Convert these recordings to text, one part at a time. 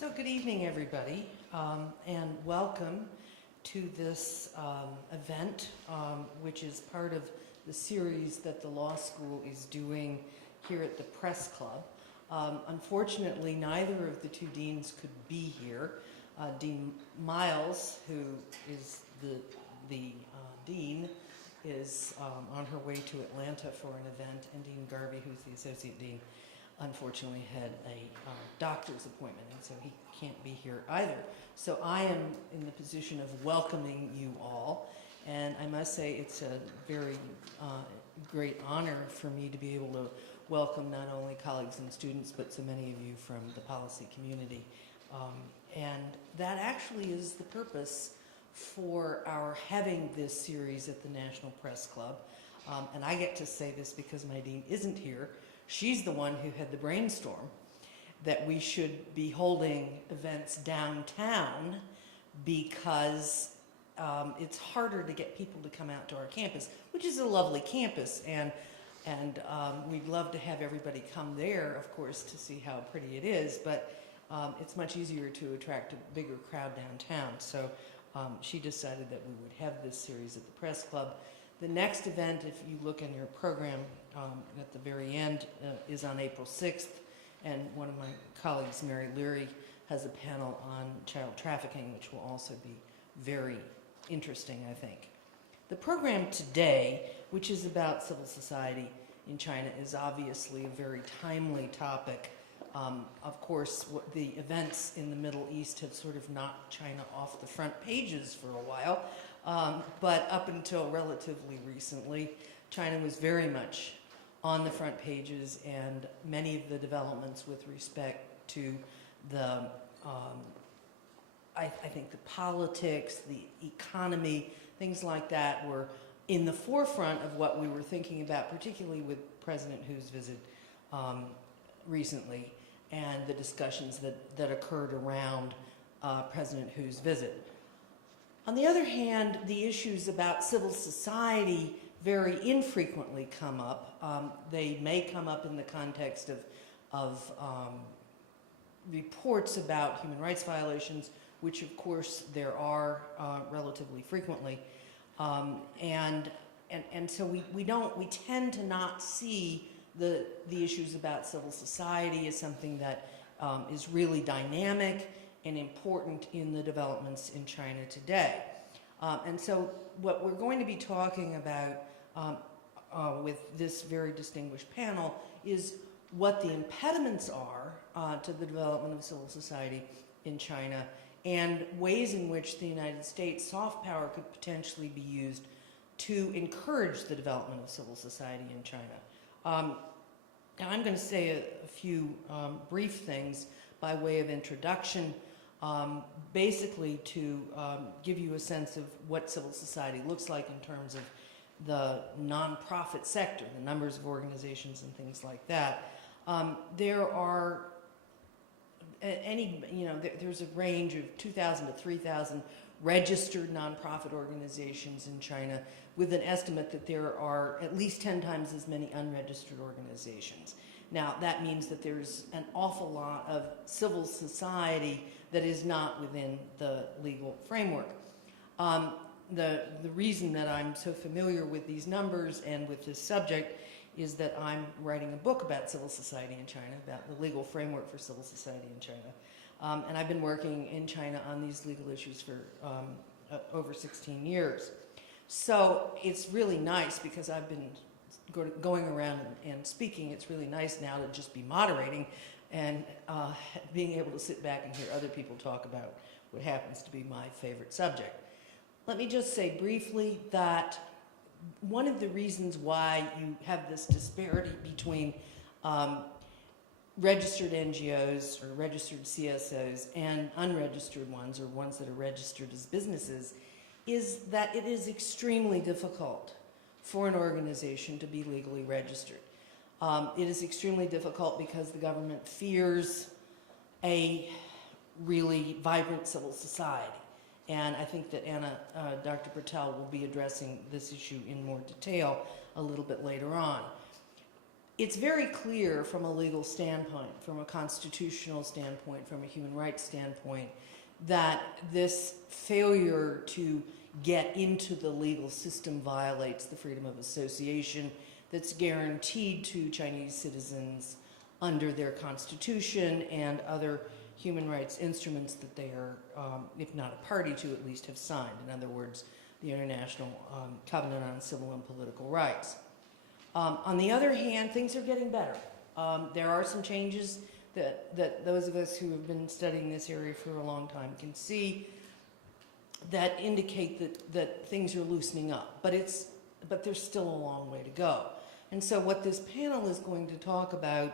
So good evening, everybody, and welcome to this event, which is part of the series that the law school is doing here at the Press Club. Unfortunately, neither of the two deans could be here. Dean Miles, who is the dean, is on her way to Atlanta for an event, and Dean Garvey, who's the associate dean, unfortunately had a doctor's appointment, and so he can't be here either. So I am in the position of welcoming you all, and I must say it's a very great honor for me to be able to welcome not only colleagues and students, but so many of you from the policy community. And that actually is the purpose for our having this series at the National Press Club. And I get to say this because my dean isn't here. She's the one who had the brainstorm that we should be holding events downtown because it's harder to get people to come out to our campus, which is a lovely campus, and we'd love to have everybody come there, of course, to see how pretty it is, but it's much easier to attract a bigger crowd downtown. So she decided that we would have this series at the Press Club. The next event, if you look in your program at the very end, is on April 6th, and one of my colleagues, Mary Leary, has a panel on child trafficking, which will also be very interesting, I think. The program today, which is about civil society in China, is obviously a very timely topic. Of course, the events in the Middle East have sort of knocked China off the front pages for a while. But up until relatively recently, China was very much on the front pages, and many of the developments with respect to the, I think the politics, the economy, things like that were in the forefront of what we were thinking about, particularly with President Hu's visit recently, and the discussions that occurred around President Hu's visit. On the other hand, the issues about civil society very infrequently come up. They may come up in the context of reports about human rights violations, which of course there are relatively frequently. And so we tend to not see the issues about civil society as something that is really dynamic and important in the developments in China today. And so what we're going to be talking about with this very distinguished panel is what the impediments are to the development of civil society in China, and ways in which the United States soft power could potentially be used to encourage the development of civil society in China. Now I'm going to say a few brief things by way of introduction, basically to give you a sense of what civil society looks like in terms of the nonprofit sector, the numbers of organizations and things like that. There are there's a range of 2,000 to 3,000 registered nonprofit organizations in China, with an estimate that there are at least 10 times as many unregistered organizations. Now, that means that there's an awful lot of civil society that is not within the legal framework. The reason that I'm so familiar with these numbers and with this subject is that I'm writing a book about civil society in China, about the legal framework for civil society in China. And I've been working in China on these legal issues for over 16 years. So it's really nice, because I've been going around and speaking. It's really nice now to just be moderating and being able to sit back and hear other people talk about what happens to be my favorite subject. Let me just say briefly that one of the reasons why you have this disparity between registered NGOs or registered CSOs and unregistered ones, or ones that are registered as businesses, is that it is extremely difficult for an organization to be legally registered. It is extremely difficult because the government fears a really vibrant civil society. And I think that Dr. Patel will be addressing this issue in more detail a little bit later on. it's very clear from a legal standpoint, from a constitutional standpoint, from a human rights standpoint, that this failure to get into the legal system violates the freedom of association that's guaranteed to Chinese citizens under their constitution and other human rights instruments that they are, if not a party to, at least have signed. In other words, the International Covenant on Civil and Political Rights. On the other hand, things are getting better. There are some changes that those of us who have been studying this area for a long time can see that indicate that things are loosening up, but there's still a long way to go. And so what this panel is going to talk about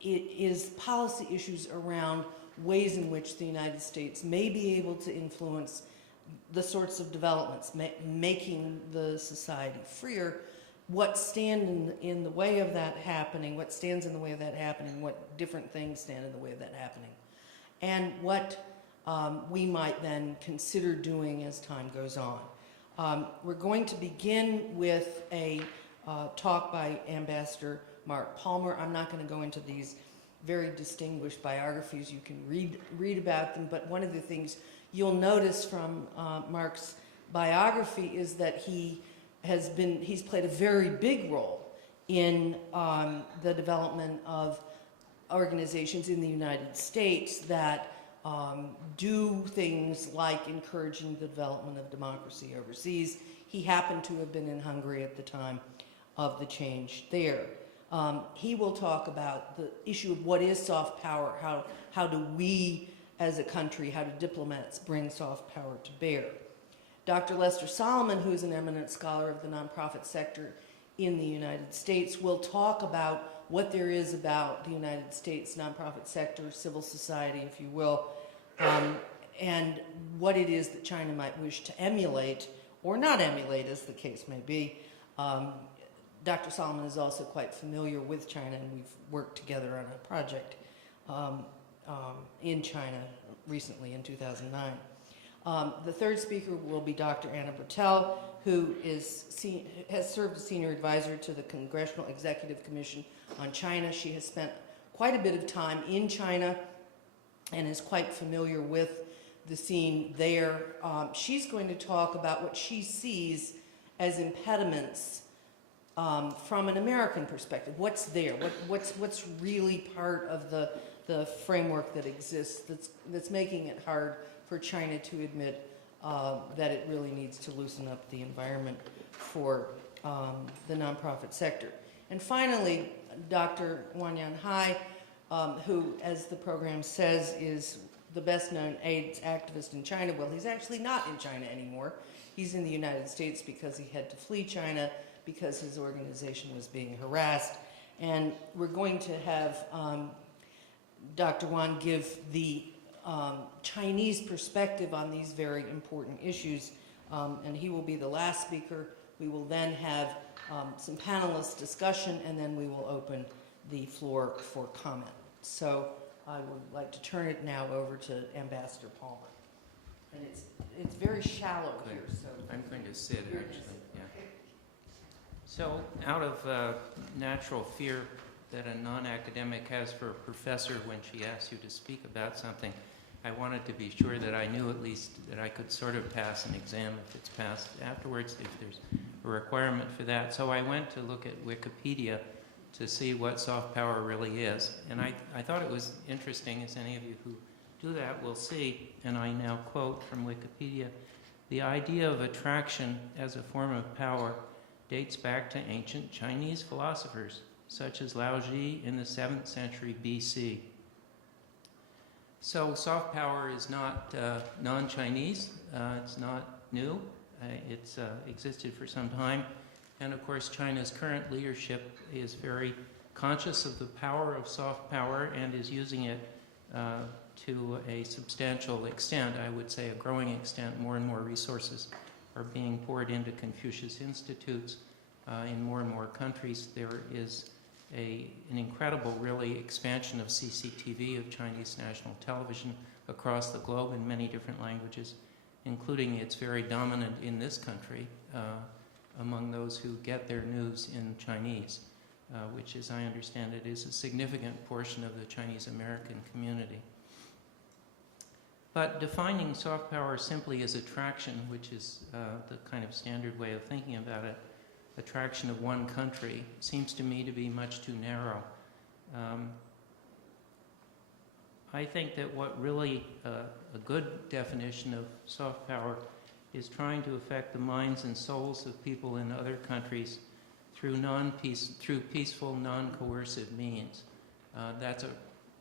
is policy issues around ways in which the United States may be able to influence the sorts of developments, making the society freer. What stand in the way of that happening, what stands in the way of that happening, what different things stand in the way of that happening, and what we might then consider doing as time goes on. We're going to begin with a talk by Ambassador Mark Palmer. I'm not going to go into these very distinguished biographies. You can read about them, but one of the things you'll notice from Mark's biography is that he's played a very big role in the development of organizations in the United States that do things like encouraging the development of democracy overseas. He happened to have been in Hungary at the time of the change there. He will talk about the issue of what is soft power, how do we as a country, how do diplomats bring soft power to bear. Dr. Lester Solomon, who is an eminent scholar of the nonprofit sector in the United States, will talk about what there is about the United States nonprofit sector, civil society, if you will, and what it is that China might wish to emulate, or not emulate, as the case may be. Dr. Solomon is also quite familiar with China, and we've worked together on a project in China recently in 2009. The third speaker will be Dr. Anna Bertel, who has served as senior advisor to the Congressional Executive Commission on China. She has spent quite a bit of time in China and is quite familiar with the scene there. She's going to talk about what she sees as impediments from an American perspective. What's there? What's really part of the framework that exists that's making it hard for China to admit that it really needs to loosen up the environment for the nonprofit sector. And finally, Dr. Wanyan Hai, who, as the program says, is the best-known AIDS activist in China. Well, he's actually not in China anymore. He's in the United States because he had to flee China because his organization was being harassed. And we're going to have Dr. Wan give the Chinese perspective on these very important issues, and he will be the last speaker. We will then have some panelist discussion, and then we will open the floor for comment. So I would like to turn it now over to Ambassador Palmer. And it's very shallow here, so I'm going to sit, actually. Yeah. So out of natural fear that a non-academic has for a professor when she asks you to speak about something, I wanted to be sure that I knew at least that I could sort of pass an exam if it's passed afterwards, if there's a requirement for that. So I went to look at Wikipedia to see what soft power really is. And I thought it was interesting, as any of you who do that will see, and I now quote from Wikipedia, "The idea of attraction as a form of power dates back to ancient Chinese philosophers, such as Lao Ji in the 7th century BC. So soft power is not non-Chinese. It's not new. It's existed for some time. And of course, China's current leadership is very conscious of the power of soft power and is using it to a substantial extent, I would say a growing extent. More and more resources are being poured into Confucius Institutes in more and more countries. There is an incredible, really, expansion of CCTV, of Chinese national television, across the globe in many different languages, including it's very dominant in this country among those who get their news in Chinese. which, as I understand it, is a significant portion of the Chinese American community. But defining soft power simply as attraction, which is the kind of standard way of thinking about it, attraction of one country, seems to me to be much too narrow. I think that what really a good definition of soft power is trying to affect the minds and souls of people in other countries through peaceful, non-coercive means. That's a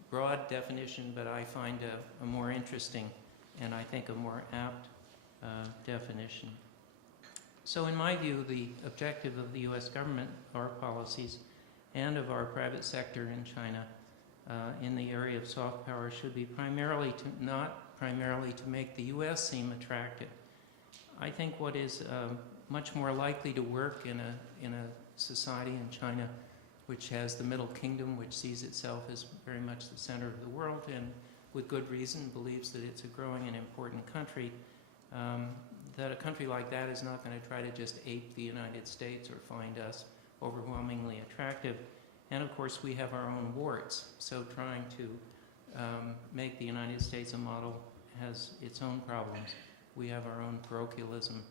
broad definition, but I find a more interesting and I think a more apt definition. So in my view, the objective of the U.S. government, our policies, and of our private sector in China in the area of soft power should be not primarily to make the U.S. seem attractive. I think what is much more likely to work in a society in China which has the Middle Kingdom, which sees itself as very much the center of the world and with good reason believes that it's a growing and important country, that a country like that is not going to try to just ape the United States or find us overwhelmingly attractive. And of course, we have our own warts, so trying to make the United States a model has its own problems. We have our own parochialism.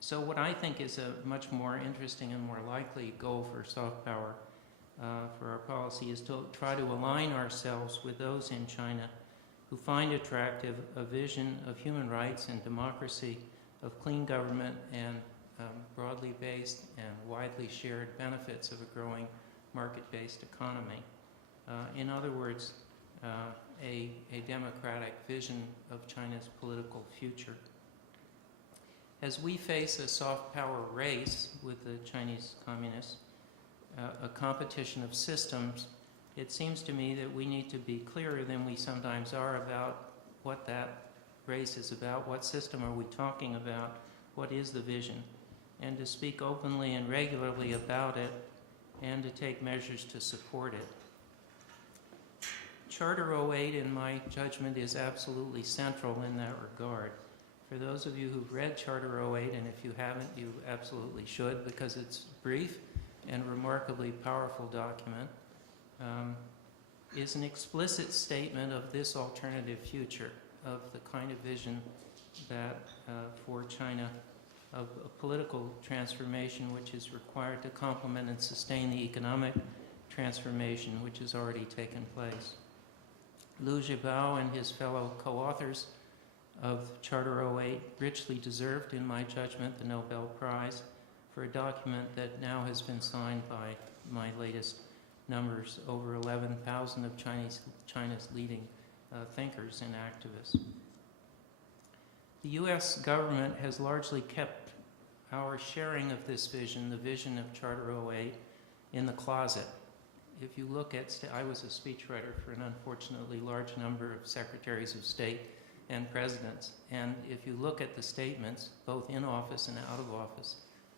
So what I think is a much more interesting and more likely goal for soft power for our policy is to try to align ourselves with those in China who find attractive a vision of human rights and democracy, of clean government and broadly based and widely shared benefits of a growing market-based economy. In other words, a democratic vision of China's political future. As we face a soft power race with the Chinese communists, a competition of systems, it seems to me that we need to be clearer than we sometimes are about what that race is about, what system are we talking about, what is the vision, and to speak openly and regularly about it and to take measures to support it. Charter 08, in my judgment, is absolutely central in that regard. For those of you who've read Charter 08, and if you haven't, you absolutely should, because it's brief and remarkably powerful document, is an explicit statement of this alternative future, of the kind of vision that for China, of a political transformation which is required to complement and sustain the economic transformation which has already taken place. Liu Zhibao and his fellow co-authors of Charter 08 richly deserved, in my judgment, the Nobel Prize for a document that now has been signed by my latest numbers, over 11,000 of China's leading thinkers and activists. The U.S. government has largely kept our sharing of this vision, the vision of Charter 08, in the closet. If you look at, I was a speechwriter for an unfortunately large number of secretaries of state and presidents, and if you look at the statements, both in office and out of office,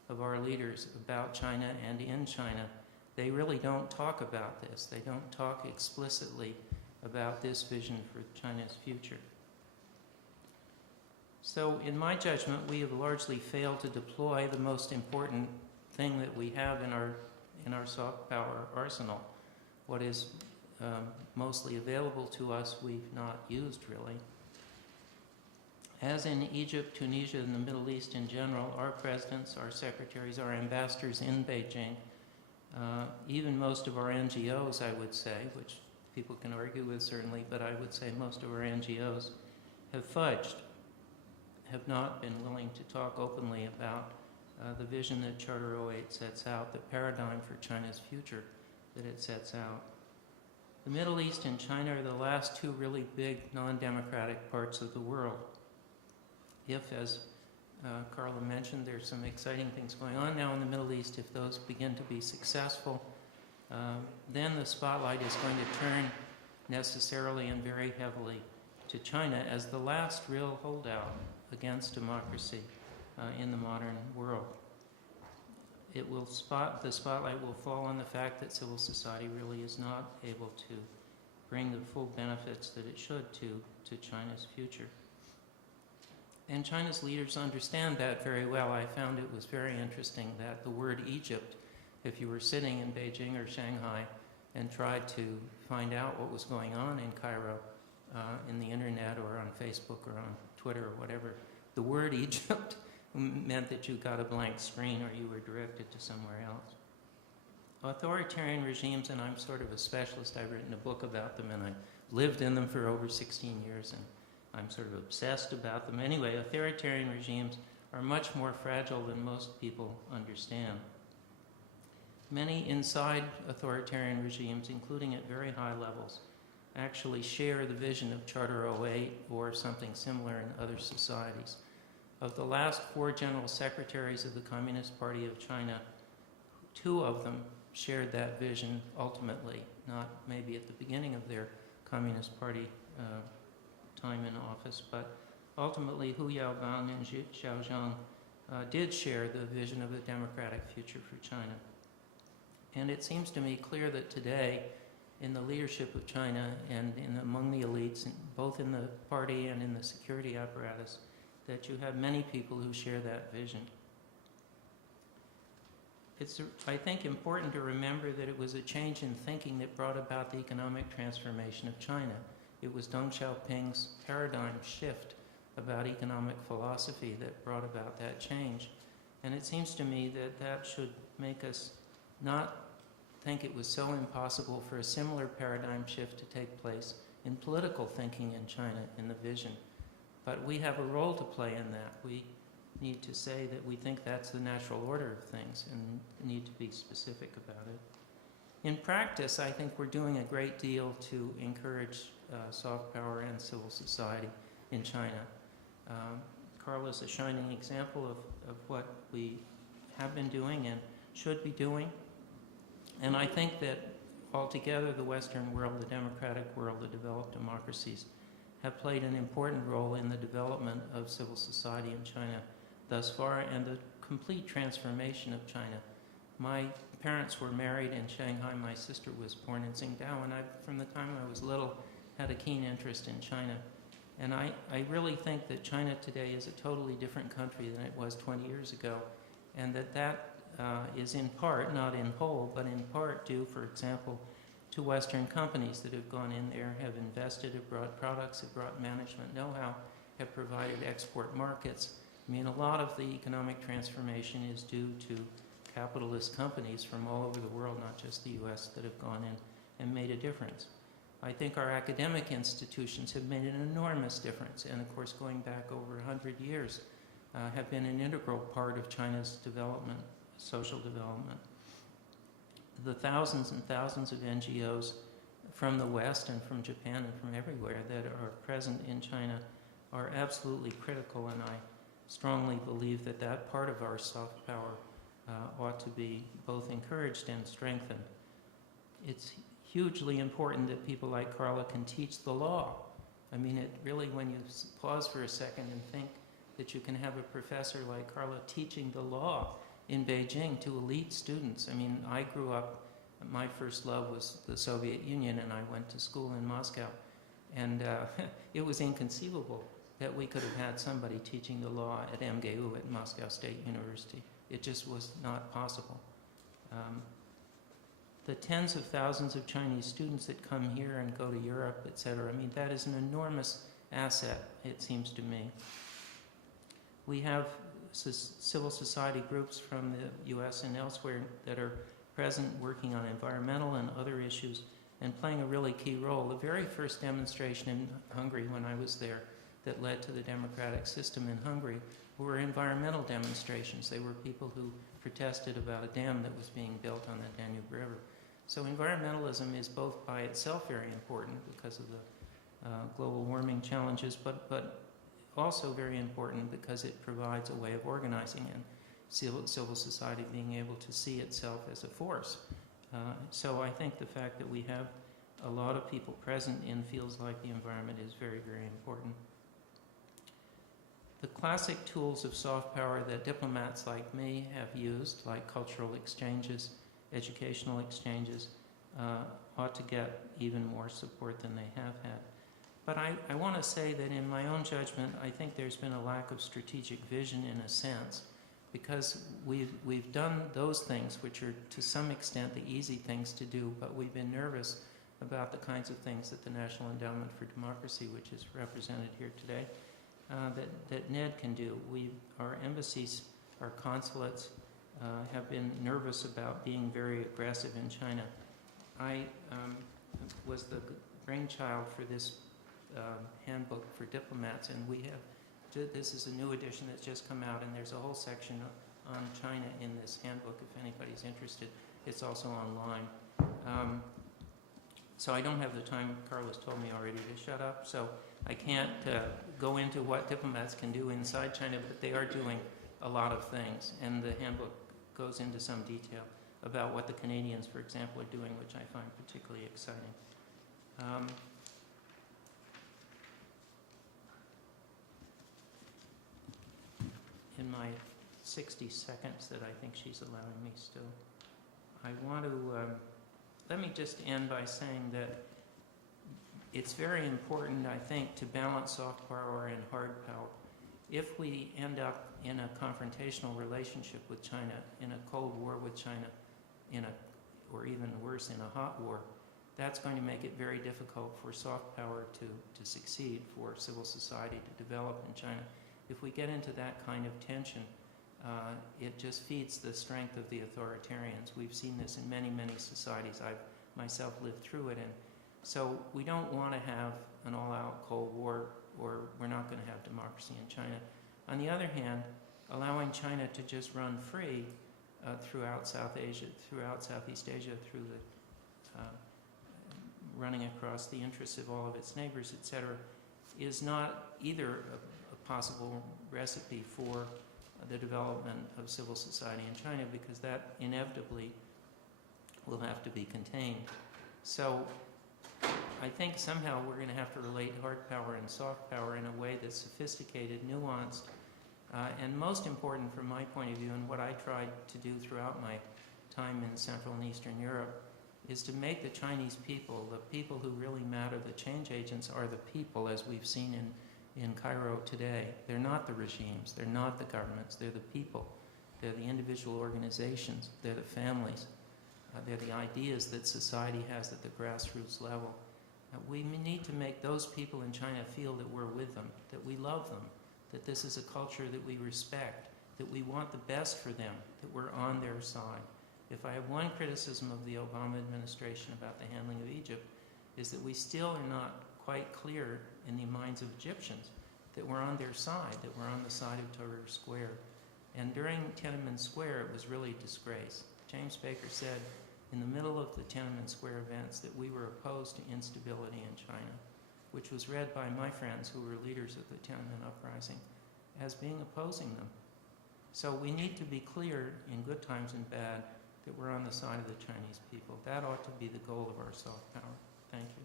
of our leaders about China and in China, they really don't talk about this. They don't talk explicitly about this vision for China's future. So in my judgment, we have largely failed to deploy the most important thing that we have in our soft power arsenal. What is mostly available to us, we've not used really. As in Egypt, Tunisia, and the Middle East in general, our presidents, our secretaries, our ambassadors in Beijing, even most of our NGOs, I would say, which people can argue with certainly, but I would say most of our NGOs have fudged, have not been willing to talk openly about the vision that Charter 08 sets out, the paradigm for China's future that it sets out. The Middle East and China are the last two really big non-democratic parts of the world. If, as Carla mentioned, there's some exciting things going on now in the Middle East, if those begin to be successful, then the spotlight is going to turn necessarily and very heavily to China as the last real holdout against democracy in the modern world. The spotlight will fall on the fact that civil society really is not able to bring the full benefits that it should to China's future. And China's leaders understand that very well. I found it was very interesting that the word Egypt if you were sitting in Beijing or Shanghai and tried to find out what was going on in Cairo in the internet or on Facebook or on Twitter or whatever, the word Egypt meant that you got a blank screen or you were directed to somewhere else. Authoritarian regimes, and I'm sort of a specialist, I've written a book about them and I lived in them for over 16 years and I'm sort of obsessed about them. Anyway, authoritarian regimes are much more fragile than most people understand. Many inside authoritarian regimes, including at very high levels, actually share the vision of Charter 08 or something similar in other societies. Of the last 4 general secretaries of the Communist Party of China, 2 of them shared that vision ultimately, not maybe at the beginning of their Communist Party time in office, but ultimately Hu Yaobang and Zhou Xiaozhang did share the vision of a democratic future for China. And it seems to me clear that today, in the leadership of China and among the elites, both in the party and in the security apparatus, that you have many people who share that vision. It's, I think, important to remember that it was a change in thinking that brought about the economic transformation of China. It was Deng Xiaoping's paradigm shift about economic philosophy that brought about that change. And it seems to me that that should make us not think it was so impossible for a similar paradigm shift to take place in political thinking in China, in the vision. But we have a role to play in that. We need to say that we think that's the natural order of things and need to be specific about it. In practice, I think we're doing a great deal to encourage soft power and civil society in China. Carla is a shining example of what we have been doing and should be doing. And I think that altogether the Western world, the democratic world, the developed democracies have played an important role in the development of civil society in China thus far and the complete transformation of China. My parents were married in Shanghai. My sister was born in Qingdao, and from the time I was little, had a keen interest in China. And I really think that China today is a totally different country than it was 20 years ago, and that is in part, not in whole, but in part due, for example, to Western companies that have gone in there, have invested, have brought products, have brought management know-how, have provided export markets. I mean, a lot of the economic transformation is due to capitalist companies from all over the world, not just the US, that have gone in and made a difference. I think our academic institutions have made an enormous difference, and of course, going back over 100 years, have been an integral part of China's development, social development. The thousands and thousands of NGOs from the West and from Japan and from everywhere that are present in China are absolutely critical, and I strongly believe that that part of our soft power ought to be both encouraged and strengthened. It's hugely important that people like Carla can teach the law. I mean, it really, when you pause for a second and think that you can have a professor like Carla teaching the law in Beijing to elite students. I mean, I grew up, my first love was the Soviet Union, and I went to school in Moscow. And it was inconceivable that we could have had somebody teaching the law at MGU, at Moscow State University. It just was not possible. The tens of thousands of Chinese students that come here and go to Europe, et cetera, I mean, that is an enormous asset, it seems to me. We have civil society groups from the US and elsewhere that are present working on environmental and other issues and playing a really key role. The very first demonstration in Hungary when I was there that led to the democratic system in Hungary were environmental demonstrations. They were people who protested about a dam that was being built on the Danube River. So environmentalism is both by itself very important because of the global warming challenges, but also very important because it provides a way of organizing and civil society being able to see itself as a force. So I think the fact that we have a lot of people present in fields like the environment is very, very important. The classic tools of soft power that diplomats like me have used, like cultural exchanges, educational exchanges, ought to get even more support than they have had. But I want to say that in my own judgment, I think there's been a lack of strategic vision in a sense. because we've done those things which are to some extent the easy things to do, but we've been nervous about the kinds of things that the National Endowment for Democracy, which is represented here today, that NED can do. Our embassies, our consulates have been nervous about being very aggressive in China. I was the brainchild for this handbook for diplomats, and this is a new edition that's just come out, and there's a whole section on China in this handbook if anybody's interested. It's also online. So I don't have the time, Carlos told me already, to shut up, so I can't go into what diplomats can do inside China, but they are doing a lot of things, and the handbook goes into some detail about what the Canadians, for example, are doing, which I find particularly exciting. In my 60 seconds that I think she's allowing me still, I want to, let me just end by saying that it's very important, I think, to balance soft power and hard power. If we end up in a confrontational relationship with China, in a Cold War with China, or even worse, in a hot war, that's going to make it very difficult for soft power to succeed, for civil society to develop in China. If we get into that kind of tension, it just feeds the strength of the authoritarians. We've seen this in many, many societies. I've myself lived through it. And so we don't want to have an all-out Cold War, or we're not going to have democracy in China. On the other hand, allowing China to just run free throughout South Asia, throughout Southeast Asia, through the running across the interests of all of its neighbors, etc., is not either a possible recipe for the development of civil society in China, because that inevitably will have to be contained. So I think somehow we're going to have to relate hard power and soft power in a way that's sophisticated, nuanced, and most important from my point of view, and what I tried to do throughout my time in Central and Eastern Europe, is to make the Chinese people, the people who really matter, the change agents are the people, as we've seen in Cairo today. They're not the regimes, they're not the governments, they're the people. They're the individual organizations, they're the families, they're the ideas that society has at the grassroots level. We need to make those people in China feel that we're with them, that we love them, that this is a culture that we respect, that we want the best for them, that we're on their side. If I have one criticism of the Obama administration about the handling of Egypt, is that we still are not quite clear in the minds of Egyptians that we're on their side, that we're on the side of Tahrir Square. And during Tiananmen Square, it was really a disgrace. James Baker said in the middle of the Tiananmen Square events that we were opposed to instability in China, which was read by my friends who were leaders of the Tiananmen uprising as being opposing them. So we need to be clear in good times and bad that we're on the side of the Chinese people. That ought to be the goal of our soft power. Thank you.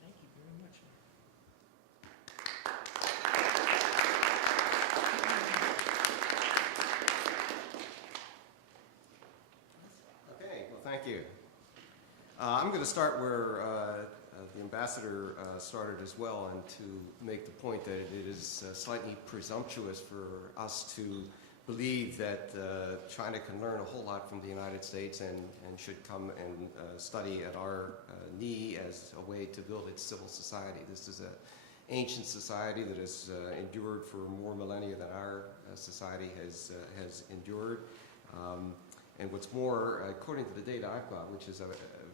Thank you very much. Okay, well, thank you. I'm going to start where the ambassador started as well, and to make the point that it is slightly presumptuous for us to believe that China can learn a whole lot from the United States and should come and study at our knee as a way to build its civil society. This is an ancient society that has endured for more millennia than our society has endured. And what's more, according to the data I've got, which is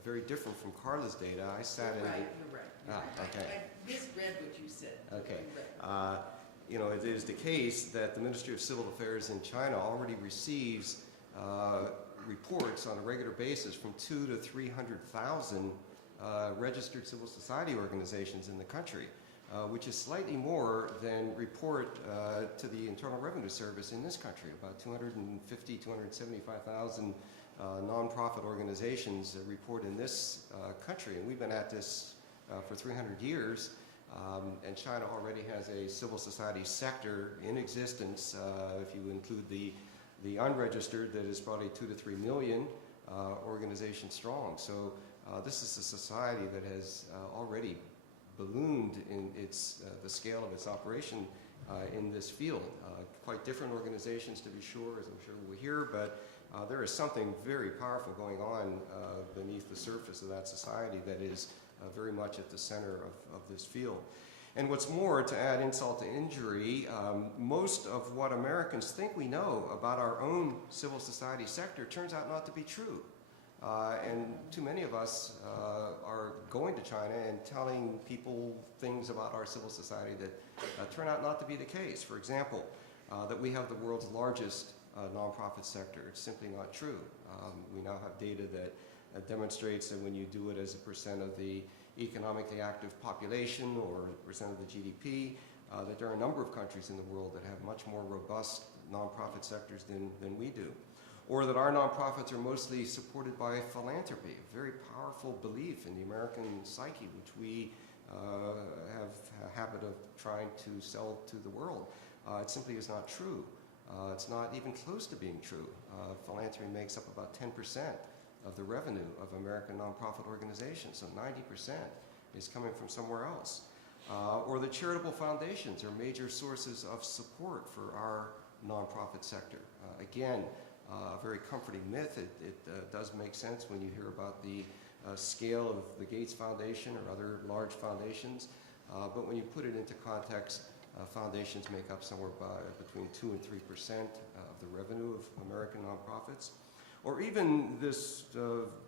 very different from Carla's data, I sat in... You're right. Okay. I misread what you said. Okay. You know, it is the case that the Ministry of Civil Affairs in China already receives reports on a regular basis from 200,000 to 300,000 registered civil society organizations in the country, which is slightly more than report to the Internal Revenue Service in this country. About 250,000, 275,000 nonprofit organizations report in this country, and we've been at this for 300 years. And China already has a civil society sector in existence, if you include the unregistered, that is probably 2 to 3 million organizations strong. So this is a society that has already ballooned in the scale of its operation, in this field. Quite different organizations, to be sure, as I'm sure we'll hear, but there is something very powerful going on beneath the surface of that society that is very much at the center of this field. And what's more, to add insult to injury, most of what Americans think we know about our own civil society sector turns out not to be true. And too many of us are going to China and telling people things about our civil society that turn out not to be the case. For example, that we have the world's largest nonprofit sector. It's simply not true. We now have data that demonstrates that when you do it as a percent of the economically active population or percent of the GDP, that there are a number of countries in the world that have much more robust nonprofit sectors than we do. Or that our nonprofits are mostly supported by philanthropy, a very powerful belief in the American psyche, which we have a habit of trying to sell to the world. It simply is not true. It's not even close to being true. Philanthropy makes up about 10% of the revenue of American nonprofit organizations, so 90% is coming from somewhere else. Or the charitable foundations are major sources of support for our nonprofit sector. Again, a very comforting myth. It does make sense when you hear about the scale of the Gates Foundation or other large foundations, but when you put it into context, foundations make up somewhere between 2 and 3% of the revenue of American nonprofits. Or even this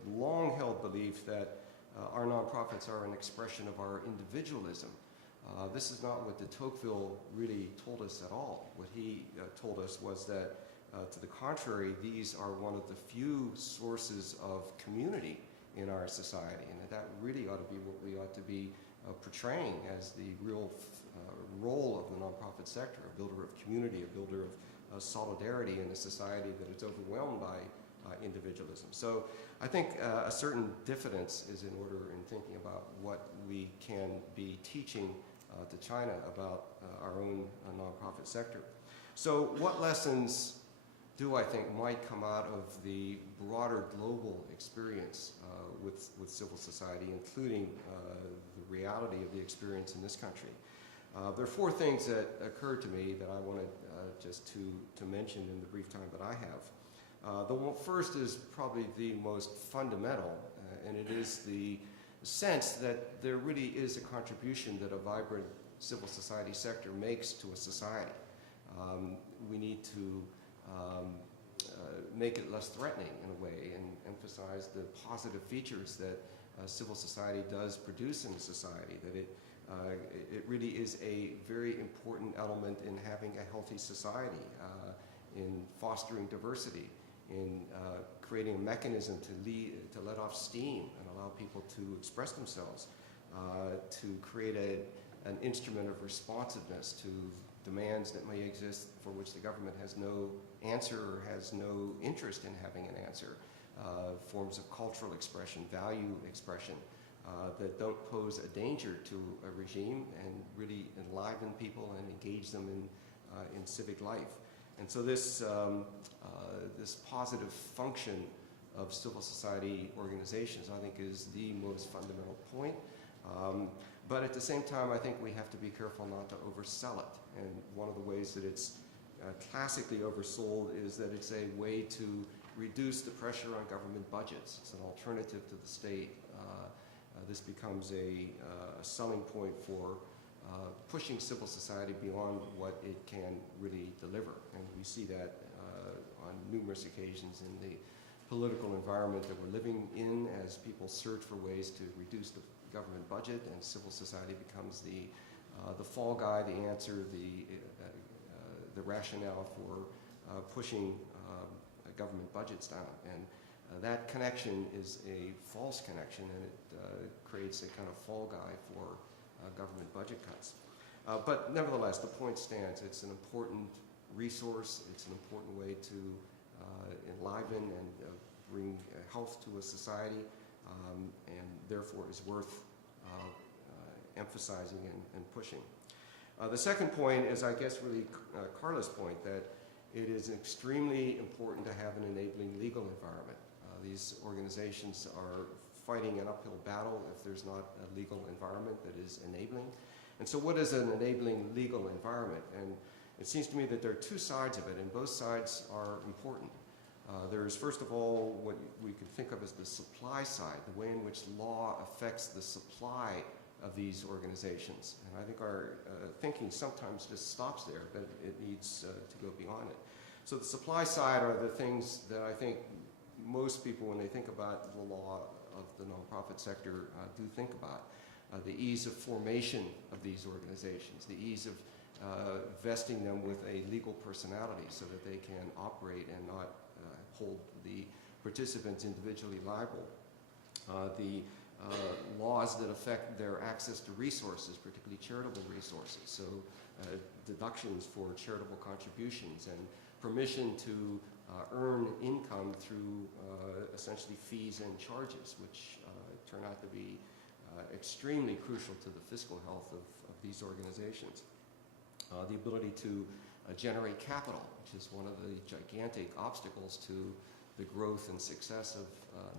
long-held belief that our nonprofits are an expression of our individualism. This is not what de Tocqueville really told us at all. What he told us was that, to the contrary, these are one of the few sources of community in our society, and that really ought to be what we ought to be portraying as the real role of the nonprofit sector, a builder of community, a builder of solidarity in a society that is overwhelmed by individualism. So I think a certain diffidence is in order in thinking about what we can be teaching to China about our own nonprofit sector. So what lessons do I think might come out of the broader global experience with civil society, including the reality of the experience in this country? There are 4 things that occurred to me that I wanted just to mention in the brief time that I have. The first is probably the most fundamental, and it is the sense that there really is a contribution that a vibrant civil society sector makes to a society. We need to make it less threatening in a way and emphasize the positive features that civil society does produce in a society, that it really is a very important element in having a healthy society, in fostering diversity, in creating a mechanism to let off steam and allow people to express themselves, to create an instrument of responsiveness to demands that may exist for which the government has no answer or has no interest in having an answer, forms of cultural expression, value expression, that don't pose a danger to a regime and really enliven people and engage them in civic life. And so this positive function of civil society organizations, I think, is the most fundamental point. But at the same time, I think we have to be careful not to oversell it. And one of the ways that it's classically oversold is that it's a way to reduce the pressure on government budgets. It's an alternative to the state. This becomes a selling point for pushing civil society beyond what it can really deliver. And we see that on numerous occasions in the political environment that we're living in as people search for ways to reduce the government budget, and civil society becomes the fall guy, the answer, the rationale for pushing government budgets down. And that connection is a false connection, and it creates a kind of fall guy for government budget cuts. But nevertheless, the point stands. It's an important resource. It's an important way to enliven and bring health to a society, and therefore is worth emphasizing and pushing. The second point is, I guess, really Carla's point, that it is extremely important to have an enabling legal environment. These organizations are fighting an uphill battle if there's not a legal environment that is enabling. And so what is an enabling legal environment? And it seems to me that there are two sides of it, and both sides are important. There is, first of all, what we could think of as the supply side, the way in which law affects the supply of these organizations. And I think our thinking sometimes just stops there, but it needs to go beyond it. So the supply side are the things that I think most people, when they think about the law of the nonprofit sector, do think about. The ease of formation of these organizations, the ease of vesting them with a legal personality so that they can operate and not hold the participants individually liable. The laws that affect their access to resources, particularly charitable resources, so deductions for charitable contributions and permission to earn income through essentially fees and charges, which turn out to be extremely crucial to the fiscal health of these organizations. The ability to generate capital, which is one of the gigantic obstacles to the growth and success of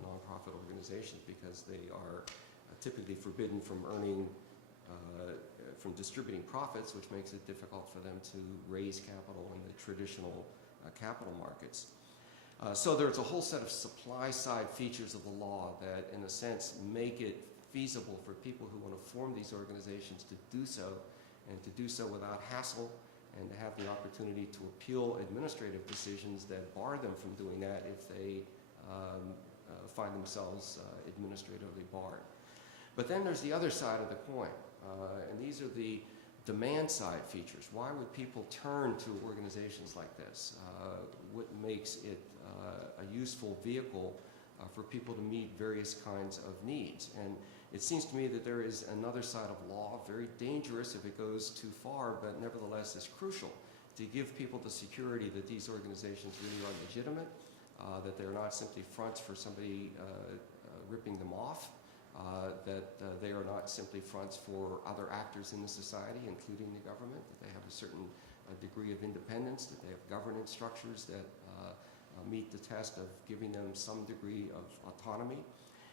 nonprofit organizations, because they are typically forbidden from earning, from distributing profits, which makes it difficult for them to raise capital in the traditional capital markets. So there's a whole set of supply side features of the law that, in a sense, make it feasible for people who want to form these organizations to do so, and to do so without hassle, and to have the opportunity to appeal administrative decisions that bar them from doing that if they find themselves administratively barred. But then there's the other side of the coin, and these are the demand side features. Why would people turn to organizations like this? What makes it a useful vehicle for people to meet various kinds of needs? And it seems to me that there is another side of law, very dangerous if it goes too far, but nevertheless is crucial, to give people the security that these organizations really are legitimate, that they're not simply fronts for somebody ripping them off, that they are not simply fronts for other actors in the society, including the government, that they have a certain degree of independence, that they have governance structures that meet the test of giving them some degree of autonomy.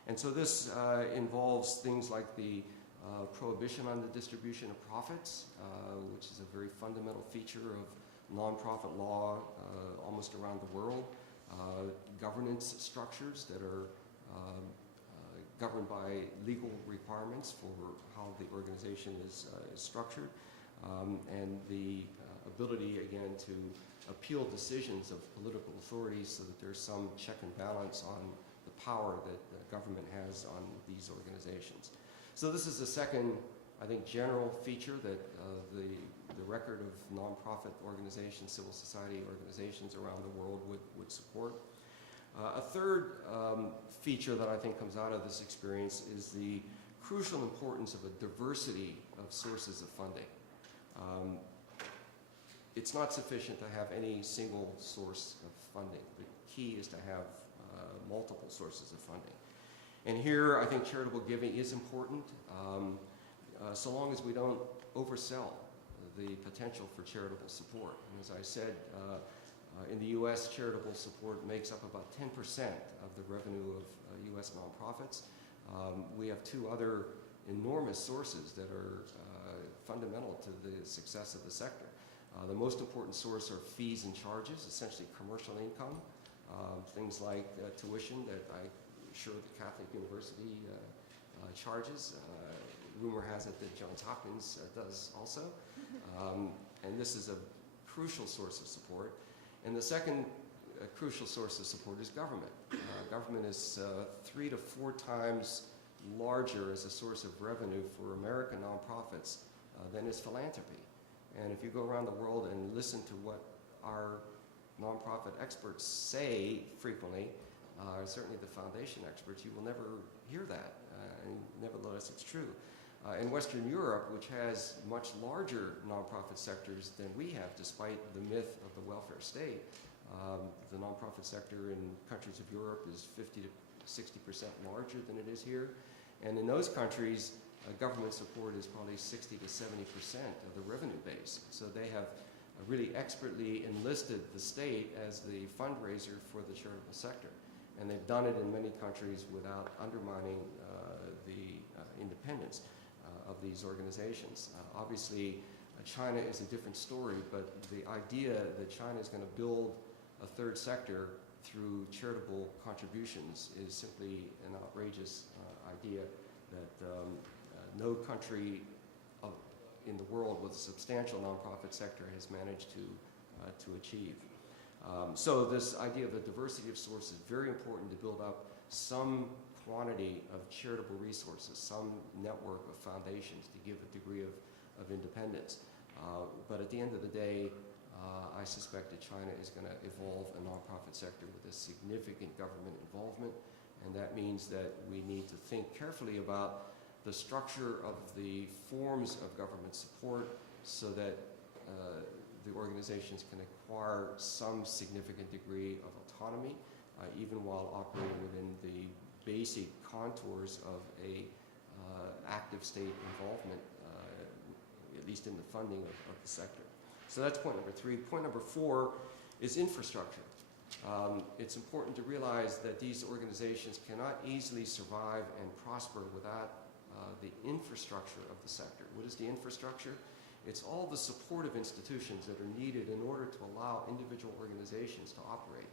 And so this involves things like the prohibition on the distribution of profits, which is a very fundamental feature of nonprofit law almost around the world, governance structures that are governed by legal requirements for how the organization is structured, and the ability, again, to appeal decisions of political authorities so that there's some check and balance on the power that the government has on these organizations. So this is the second, I think, general feature that the record of nonprofit organizations, civil society organizations around the world would support. A third feature that I think comes out of this experience is the crucial importance of a diversity of sources of funding. It's not sufficient to have any single source of funding. The key is to have multiple sources of funding. And here, I think charitable giving is important, so long as we don't oversell the potential for charitable support. And as I said, in the U.S., charitable support makes up about 10% of the revenue of U.S. nonprofits. We have two other enormous sources that are fundamental to the success of the sector. The most important source are fees and charges, essentially commercial income, things like tuition that I'm sure the Catholic University charges. Rumor has it that Johns Hopkins does also. And this is a crucial source of support. And the second crucial source of support is government. Government is 3 to 4 times larger as a source of revenue for American nonprofits than is philanthropy. And if you go around the world and listen to what our nonprofit experts say frequently, certainly the foundation experts, you will never hear that. And nevertheless, it's true. In Western Europe, which has much larger nonprofit sectors than we have, despite the myth of the welfare state, the nonprofit sector in countries of Europe is 50 to 60% larger than it is here. And in those countries, government support is probably 60 to 70% of the revenue base. So they have really expertly enlisted the state as the fundraiser for the charitable sector. And they've done it in many countries without undermining the independence of these organizations. Obviously, China is a different story, but the idea that China is going to build a third sector through charitable contributions is simply an outrageous idea that no country in the world with a substantial nonprofit sector has managed to achieve. So this idea of a diversity of sources is very important to build up some quantity of charitable resources, some network of foundations to give a degree of independence. But at the end of the day, I suspect that China is going to evolve a nonprofit sector with a significant government involvement, and that means that we need to think carefully about the structure of the forms of government support so that the organizations can acquire some significant degree of autonomy, even while operating within the basic contours of a active state involvement, at least in the funding of the sector. So that's point number 3. Point number 4 is infrastructure. It's important to realize that these organizations cannot easily survive and prosper without the infrastructure of the sector. What is the infrastructure? It's all the supportive institutions that are needed in order to allow individual organizations to operate.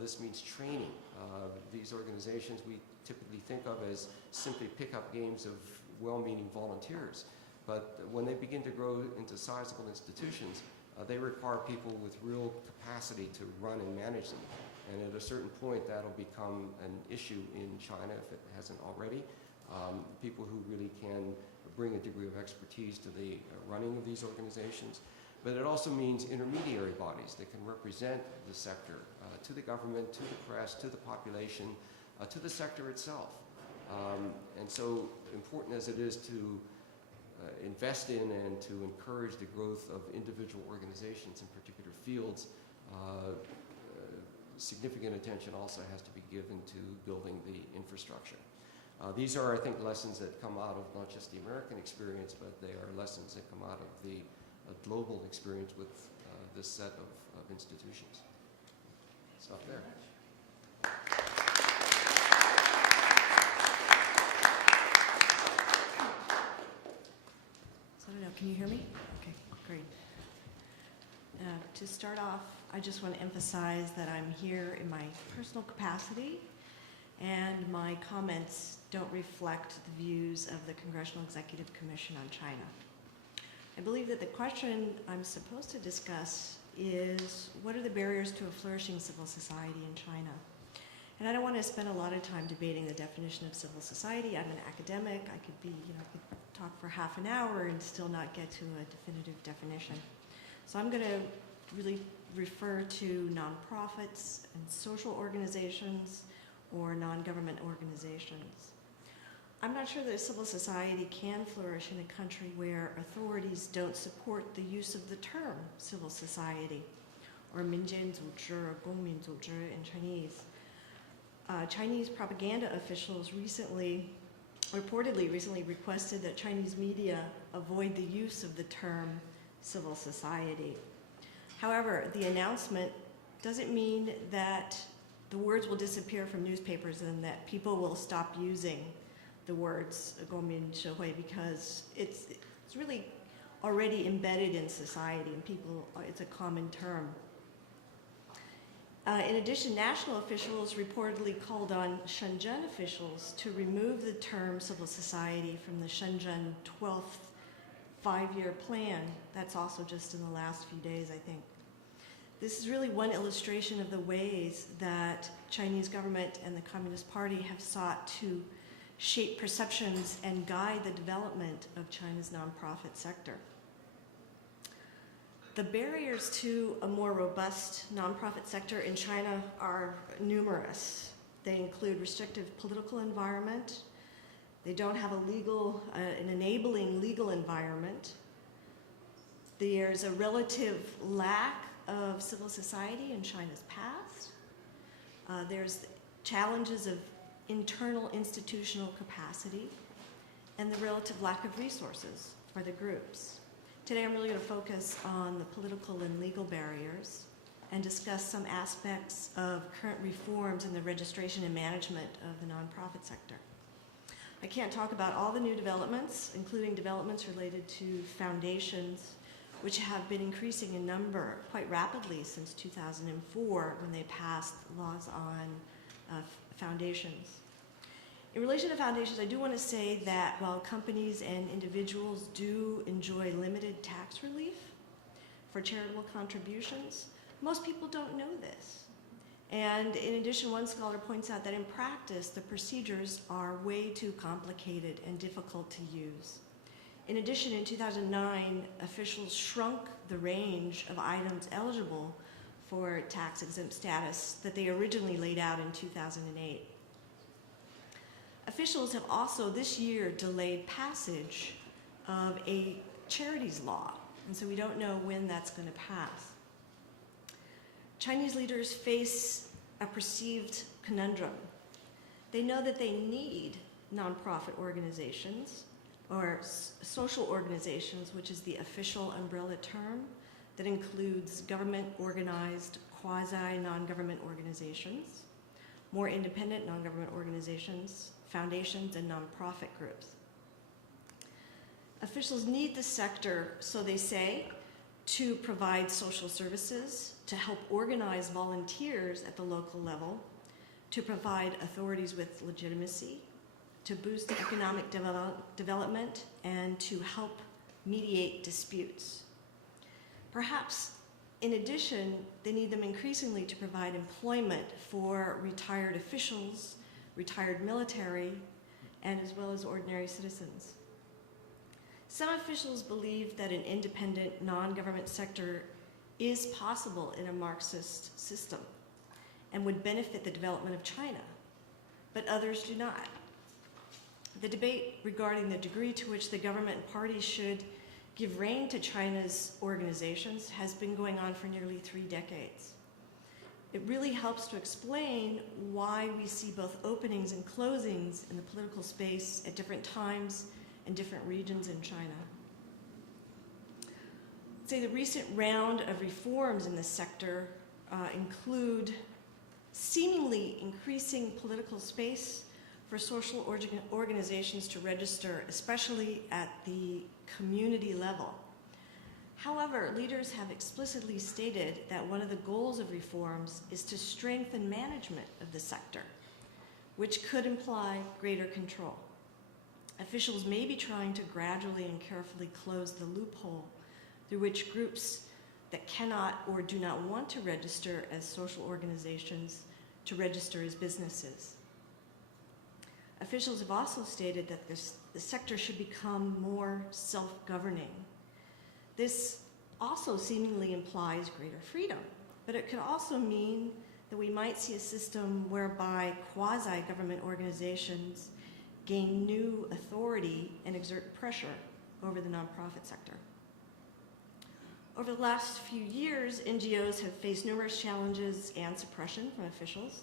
This means training. These organizations we typically think of as simply pickup games of well-meaning volunteers. But when they begin to grow into sizable institutions, they require people with real capacity to run and manage them. And at a certain point, that'll become an issue in China if it hasn't already. People who really can bring a degree of expertise to the running of these organizations. But it also means intermediary bodies that can represent the sector to the government, to the press, to the population, to the sector itself. And so important as it is to invest in and to encourage the growth of individual organizations in particular fields, significant attention also has to be given to building the infrastructure. These are, I think, lessons that come out of not just the American experience, but they are lessons that come out of the global experience with this set of institutions. Stop there. So I don't know, can you hear me? Okay, great. To start off, I just want to emphasize that I'm here in my personal capacity, and my comments don't reflect the views of the Congressional Executive Commission on China. I believe that the question I'm supposed to discuss is, what are the barriers to a flourishing civil society in China? And I don't want to spend a lot of time debating the definition of civil society. I'm an academic. I could be, could talk for half an hour and still not get to a definitive definition. So I'm going to really refer to nonprofits and social organizations or non-government organizations. I'm not sure that a civil society can flourish in a country where authorities don't support the use of the term civil society, or 民间组织 or 公民组织 in Chinese. Chinese propaganda officials reportedly recently requested that Chinese media avoid the use of the term civil society. However, the announcement doesn't mean that the words will disappear from newspapers and that people will stop using the words 公民社会 because it's really already embedded in society and it's a common term. In addition, national officials reportedly called on Shenzhen officials to remove the term civil society from the Shenzhen 12th five-year plan. That's also just in the last few days, I think. This is really one illustration of the ways that Chinese government and the Communist Party have sought to shape perceptions and guide the development of China's nonprofit sector. The barriers to a more robust nonprofit sector in China are numerous. They include restrictive political environment. They don't have an enabling legal environment. There's a relative lack of civil society in China's past. There's challenges of internal institutional capacity and the relative lack of resources for the groups. Today I'm really going to focus on the political and legal barriers and discuss some aspects of current reforms in the registration and management of the nonprofit sector. I can't talk about all the new developments, including developments related to foundations, which have been increasing in number quite rapidly since 2004 when they passed laws on foundations. In relation to foundations, I do want to say that while companies and individuals do enjoy limited tax relief for charitable contributions, most people don't know this. And in addition, one scholar points out that in practice, the procedures are way too complicated and difficult to use. In addition, in 2009, officials shrunk the range of items eligible for tax-exempt status that they originally laid out in 2008. Officials have also this year delayed passage of a charities law, and so we don't know when that's going to pass. Chinese leaders face a perceived conundrum. They know that they need nonprofit organizations or social organizations, which is the official umbrella term that includes government-organized quasi-non-government organizations, more independent non-government organizations, foundations, and nonprofit groups. Officials need the sector, so they say, to provide social services, to help organize volunteers at the local level, to provide authorities with legitimacy, to boost economic development, and to help mediate disputes. Perhaps, in addition, they need them increasingly to provide employment for retired officials, retired military, and as well as ordinary citizens. Some officials believe that an independent, non-government sector is possible in a Marxist system and would benefit the development of China, but others do not. The debate regarding the degree to which the government and parties should give rein to China's organizations has been going on for nearly 3 decades. It really helps to explain why we see both openings and closings in the political space at different times in different regions in China. I'd say the recent round of reforms in this sector include seemingly increasing political space for social organizations to register, especially at the community level. However, leaders have explicitly stated that one of the goals of reforms is to strengthen management of the sector, which could imply greater control. Officials may be trying to gradually and carefully close the loophole through which groups that cannot or do not want to register as social organizations to register as businesses. Officials have also stated that the sector should become more self-governing. This also seemingly implies greater freedom, but it could also mean that we might see a system whereby quasi-government organizations gain new authority and exert pressure over the nonprofit sector. Over the last few years, NGOs have faced numerous challenges and suppression from officials.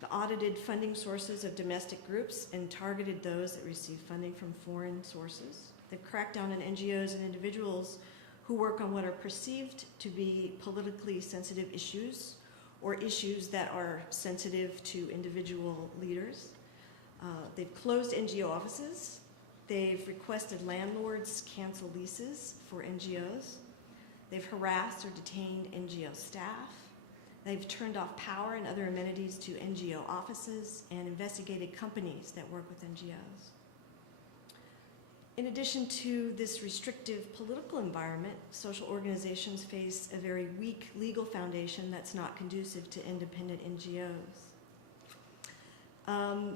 The audited funding sources of domestic groups and targeted those that receive funding from foreign sources. They've cracked down on NGOs and individuals who work on what are perceived to be politically sensitive issues or issues that are sensitive to individual leaders. They've closed NGO offices. They've requested landlords cancel leases for NGOs. They've harassed or detained NGO staff. They've turned off power and other amenities to NGO offices and investigated companies that work with NGOs. In addition to this restrictive political environment, social organizations face a very weak legal foundation that's not conducive to independent NGOs.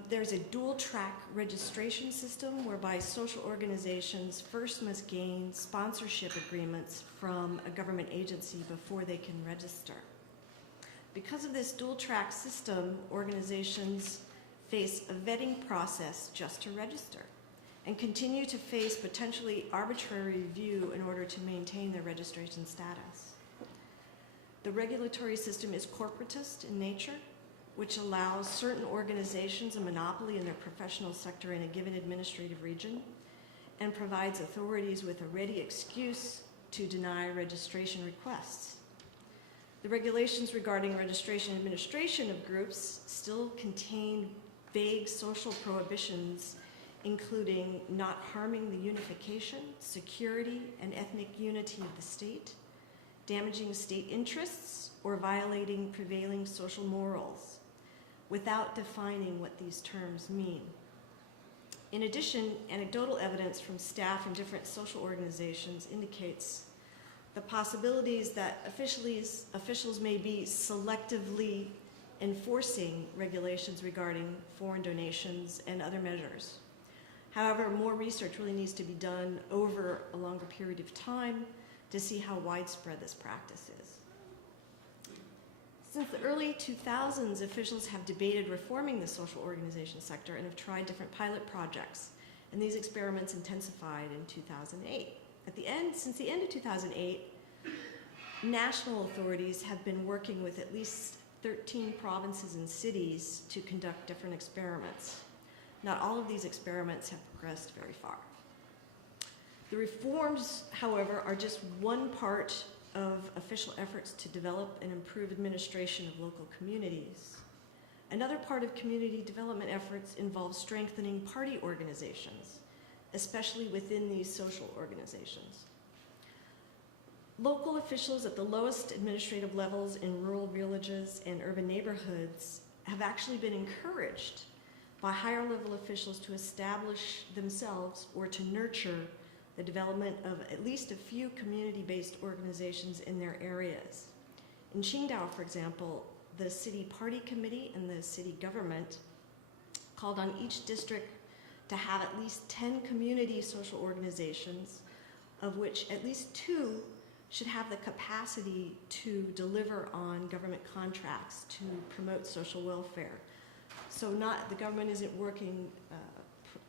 There's a dual-track registration system whereby social organizations first must gain sponsorship agreements from a government agency before they can register. Because of this dual-track system, organizations face a vetting process just to register and continue to face potentially arbitrary review in order to maintain their registration status. The regulatory system is corporatist in nature, which allows certain organizations a monopoly in their professional sector in a given administrative region and provides authorities with a ready excuse to deny registration requests. The regulations regarding registration and administration of groups still contain vague social prohibitions including not harming the unification, security, and ethnic unity of the state, damaging state interests, or violating prevailing social morals, without defining what these terms mean. In addition, anecdotal evidence from staff in different social organizations indicates the possibilities that officials may be selectively enforcing regulations regarding foreign donations and other measures. However, more research really needs to be done over a longer period of time to see how widespread this practice is. Since the early 2000s, officials have debated reforming the social organization sector and have tried different pilot projects, and these experiments intensified in 2008. Since the end of 2008, national authorities have been working with at least 13 provinces and cities to conduct different experiments. Not all of these experiments have progressed very far. The reforms, however, are just one part of official efforts to develop and improve administration of local communities. Another part of community development efforts involves strengthening party organizations, especially within these social organizations. Local officials at the lowest administrative levels in rural villages and urban neighborhoods have actually been encouraged by higher level officials to establish themselves or to nurture the development of at least a few community-based organizations in their areas. In Qingdao, for example, the city party committee and the city government called on each district to have at least 10 community social organizations, of which at least 2 should have the capacity to deliver on government contracts to promote social welfare. So the government isn't working,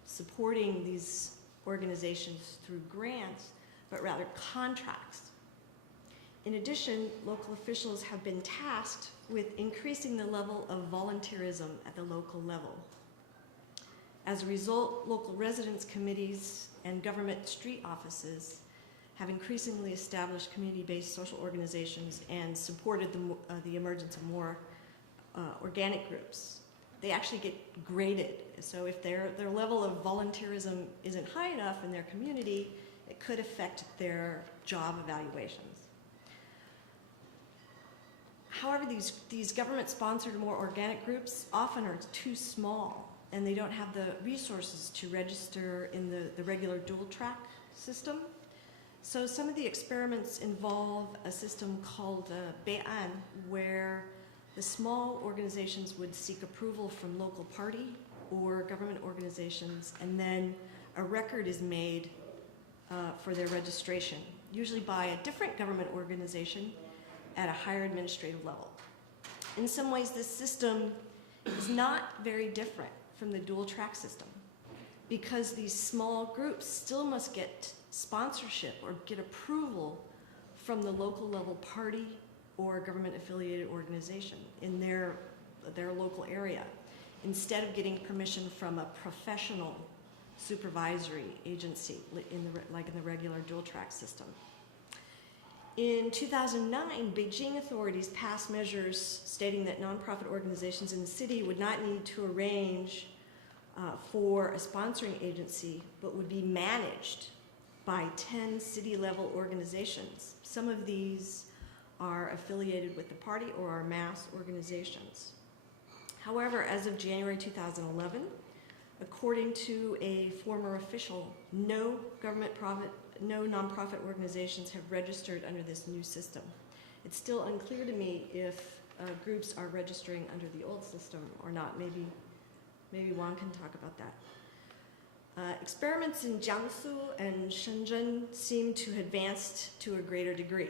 supporting these organizations through grants, but rather contracts. In addition, local officials have been tasked with increasing the level of volunteerism at the local level. As a result, local residence committees and government street offices have increasingly established community-based social organizations and supported the emergence of more organic groups. They actually get graded. So if their level of volunteerism isn't high enough in their community, it could affect their job evaluations. However, these government-sponsored or more organic groups often are too small, and they don't have the resources to register in the regular dual-track system. So some of the experiments involve a system called Bei'an, where the small organizations would seek approval from local party or government organizations, and then a record is made for their registration, usually by a different government organization at a higher administrative level. In some ways, this system is not very different from the dual-track system, because these small groups still must get sponsorship or get approval from the local level party or government-affiliated organization in their local area, instead of getting permission from a professional supervisory agency like in the regular dual-track system. In 2009, Beijing authorities passed measures stating that nonprofit organizations in the city would not need to arrange for a sponsoring agency, but would be managed by 10 city-level organizations. Some of these are affiliated with the party or are mass organizations. However, as of January 2011, according to a former official, no nonprofit organizations have registered under this new system. It's still unclear to me if groups are registering under the old system or not. Maybe Wang can talk about that. Experiments in Jiangsu and Shenzhen seem to have advanced to a greater degree.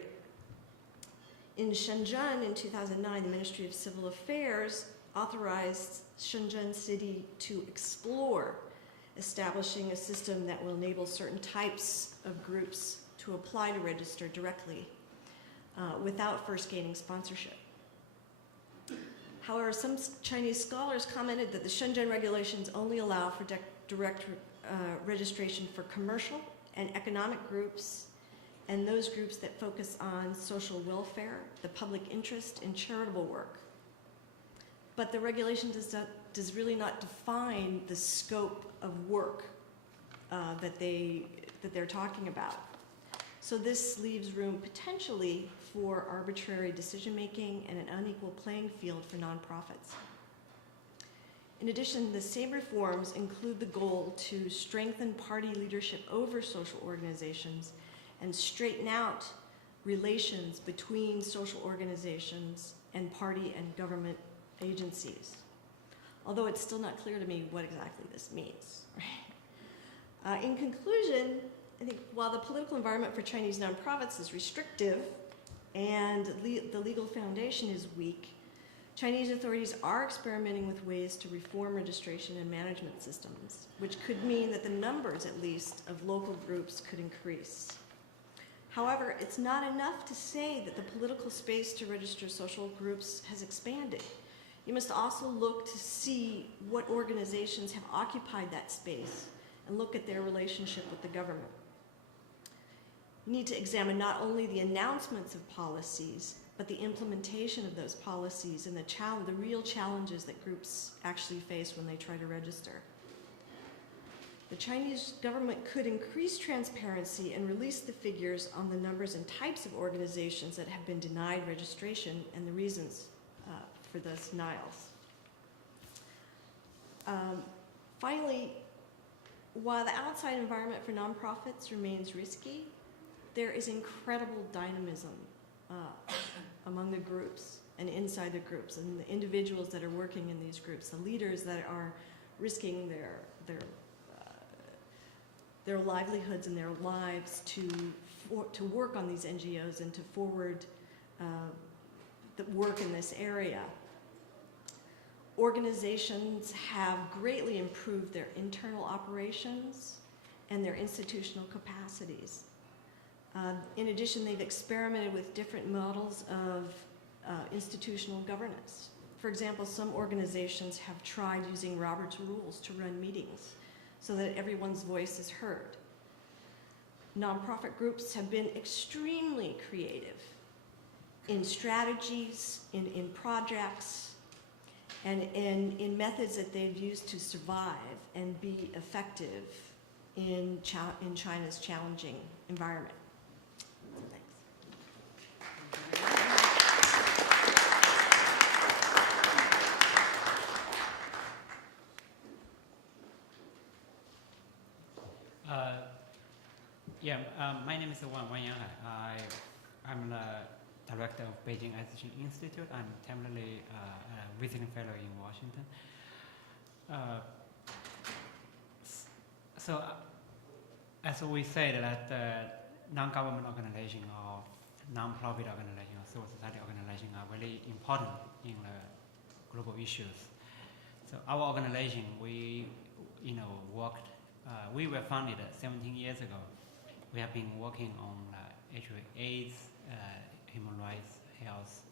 In Shenzhen in 2009, the Ministry of Civil Affairs authorized Shenzhen City to explore establishing a system that will enable certain types of groups to apply to register directly without first gaining sponsorship. However, some Chinese scholars commented that the Shenzhen regulations only allow for direct registration for commercial and economic groups and those groups that focus on social welfare, the public interest, and charitable work. But the regulation does really not define the scope of work that they're talking about. So this leaves room potentially for arbitrary decision-making and an unequal playing field for nonprofits. In addition, the same reforms include the goal to strengthen party leadership over social organizations and straighten out relations between social organizations and party and government agencies. Although it's still not clear to me what exactly this means. In conclusion, I think while the political environment for Chinese nonprofits is restrictive and the legal foundation is weak, Chinese authorities are experimenting with ways to reform registration and management systems, which could mean that the numbers, at least, of local groups could increase. However, it's not enough to say that the political space to register social groups has expanded. You must also look to see what organizations have occupied that space and look at their relationship with the government. You need to examine not only the announcements of policies, but the implementation of those policies and the real challenges that groups actually face when they try to register. The Chinese government could increase transparency and release the figures on the numbers and types of organizations that have been denied registration and the reasons for those denials. Finally, while the outside environment for nonprofits remains risky, there is incredible dynamism among the groups and inside the groups and the individuals that are working in these groups, the leaders that are risking their livelihoods and their lives to work on these NGOs and to forward the work in this area. Organizations have greatly improved their internal operations and their institutional capacities. In addition, they've experimented with different models of institutional governance. For example, some organizations have tried using Robert's rules to run meetings so that everyone's voice is heard. Nonprofit groups have been extremely creative in strategies, in projects, and in methods that they've used to survive and be effective in China's challenging environment. My name is Wang Yanhai. I'm the director of Beijing Education Institute. I'm temporarily a visiting fellow in Washington. So, as we said, that non-government organization or non-profit organization or civil society organization are very important in the global issues. So our organization, we worked. We were founded 17 years ago. We have been working on HIV/AIDS, human rights, health,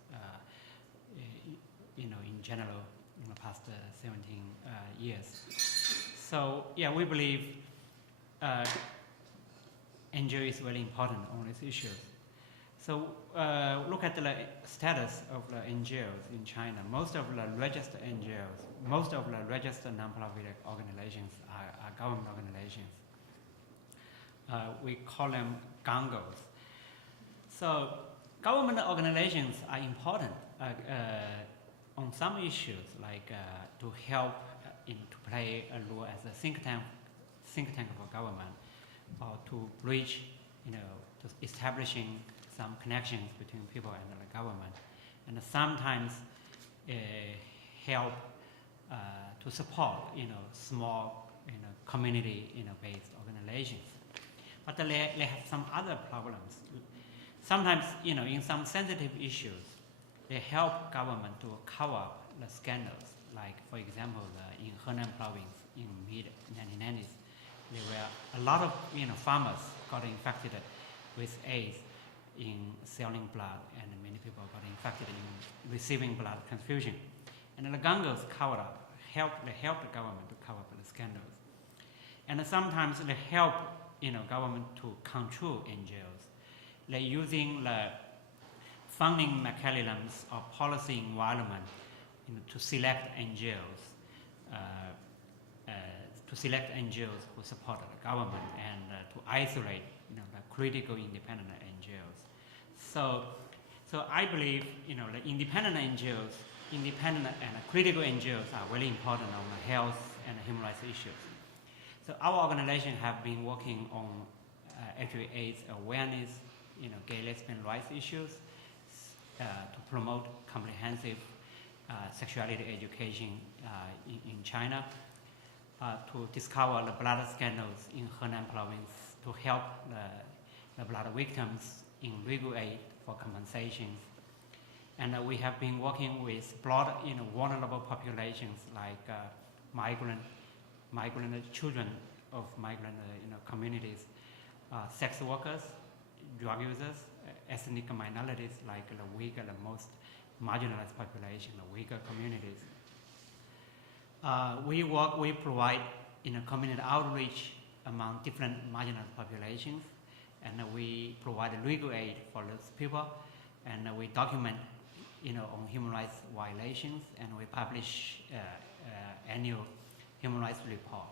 in general, in the past 17 years. So we believe NGO is very important on these issues. So look at the status of the NGOs in China. Most of the registered NGOs, most of the registered non-profit organizations are government organizations. We call them NGOs. So government organizations are important on some issues, like to help to play a role as a think tank for government, or to bridge, to establishing some connections between people and the government, and sometimes help to support, small, community, based organizations. But they have some other problems. Sometimes, in some sensitive issues, they help government to cover up the scandals. Like, for example, in Henan province in mid-1990s, there were a lot of farmers got infected with AIDS in selling blood, and many people got infected in receiving blood transfusion. And the NGOs covered up, they helped the government to cover up the scandals. And sometimes they help government to control NGOs. They're using the funding mechanisms or policy environment to select NGOs to select NGOs who support the government and to isolate the critical independent NGOs. So I believe the independent NGOs, independent and critical NGOs are very important on the health and human rights issues. So our organization have been working on HIV/AIDS awareness, gay lesbian rights issues, to promote comprehensive sexuality education in China, to discover the blood scandals in Henan province, to help the blood victims in legal aid for compensations. And we have been working with broad, vulnerable populations like migrant children of migrant communities, sex workers, drug users, ethnic minorities like the Uyghur, the most marginalized population, the Uyghur communities. We provide community outreach among different marginalized populations, and we provide legal aid for those people, and we document on human rights violations, and we publish annual human rights report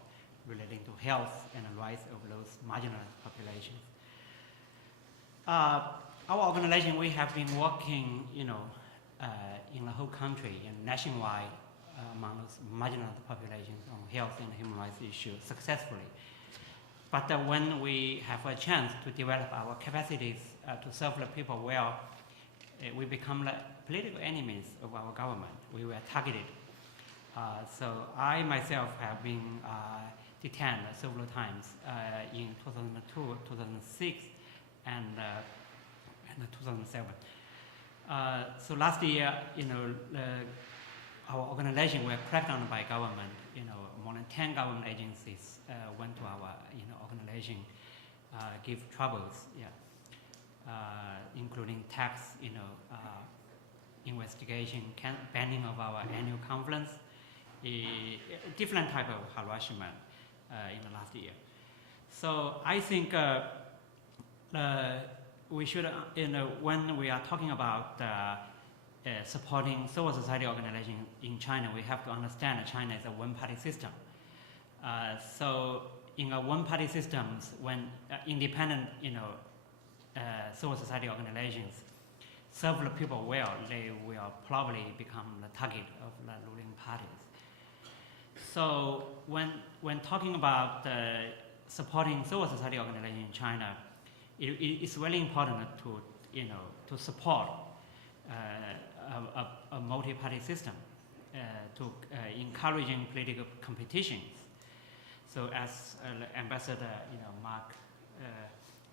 relating to health and the rights of those marginalized populations. Our organization, we have been working, in the whole country and nationwide among those marginalized populations on health and human rights issues successfully. But when we have a chance to develop our capacities to serve the people well, we become the political enemies of our government. We were targeted. So I myself have been detained several times in 2002, 2006, and 2007. So last year, our organization were cracked down by government. More than 10 government agencies went to our organization, give troubles, including tax, investigation, banning of our annual conference, different type of harassment in the last year. So I think we should, when we are talking about supporting civil society organizations in China, we have to understand that China is a one-party system. So in a one-party system, when independent, civil society organizations serve the people well, they will probably become the target of the ruling parties. So when talking about supporting civil society organizations in China, it's really important to support a multi-party system, to encouraging political competitions. So as Ambassador Mark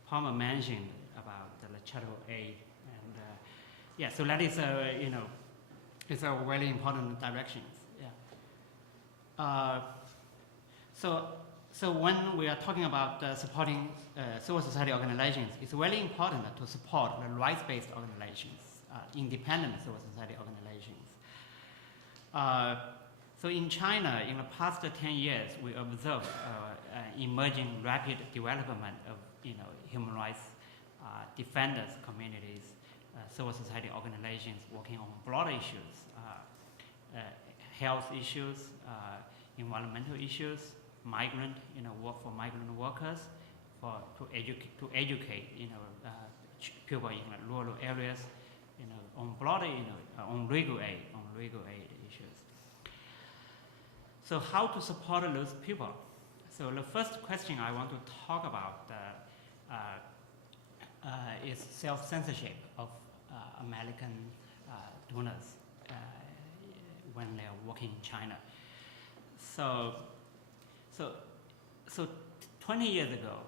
Palmer mentioned about the charitable aid, and so that is it's a very important direction. So when we are talking about supporting civil society organizations, it's really important to support the rights-based organizations, independent civil society organizations. So in China, in the past 10 years, we observed emerging rapid development of human rights defenders communities, civil society organizations working on broader issues, health issues, environmental issues, migrant, work for migrant workers, to educate, people in rural areas, on broader, on legal aid issues. So how to support those people? So the first question I want to talk about is self-censorship of American donors when they are working in China. So 20 years ago,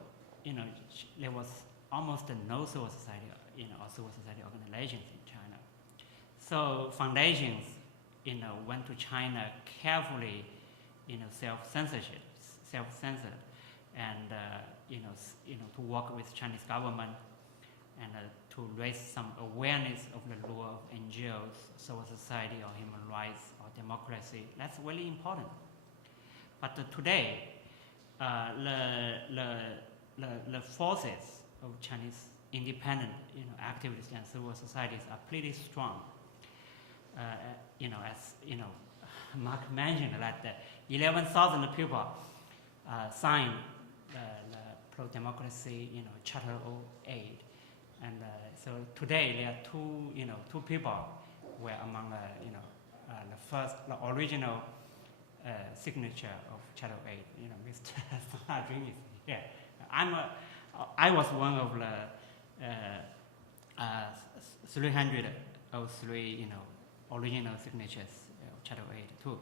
there was almost no civil society, or civil society organizations in China. So foundations, went to China carefully, self-censored, and to work with Chinese government and to raise some awareness of the role of NGOs, civil society, or human rights, or democracy. That's really important. But today, the forces of Chinese independent, activists and civil societies are pretty strong. As Mark mentioned, that 11,000 people signed the pro-democracy, Charter of 8. And so today there are two people were among the original signature of Charter 8. Mr. Sanajun is here. I was one of the 303, original signatures of Charter 8 too.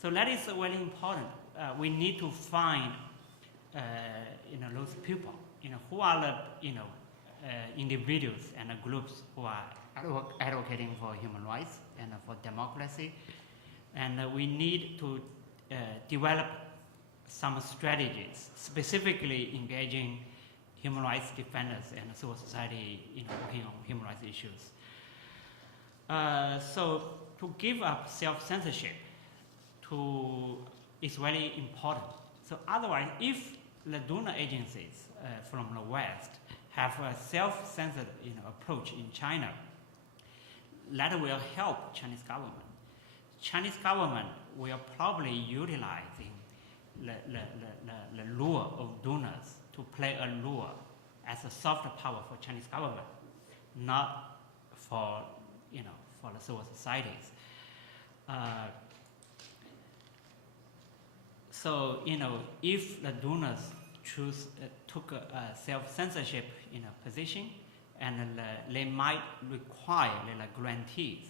So that is very important. We need to find, those people, who are the, individuals and the groups who are advocating for human rights and for democracy. And we need to develop some strategies, specifically engaging human rights defenders and civil society, working on human rights issues. So to give up self-censorship is very important. So otherwise, if the donor agencies from the West have a self-censored approach in China, that will help Chinese government. Chinese government will probably utilizing the lure of donors to play a lure as a soft power for Chinese government, not for for the civil societies. So if the donors took a self-censorship position, and they might require the grantees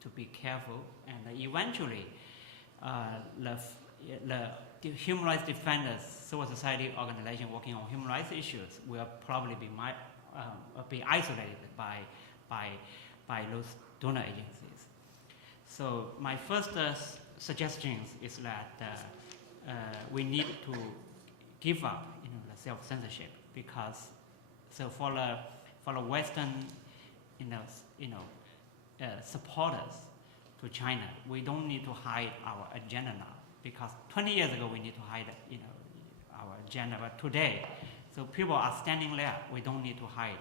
to be careful, and eventually the human rights defenders, civil society organization working on human rights issues will probably be isolated by those donor agencies. So my first suggestion is that we need to give up the self-censorship, because for the Western supporters to China, we don't need to hide our agenda now, because 20 years ago we need to hide our agenda, but today, so people are standing there, we don't need to hide,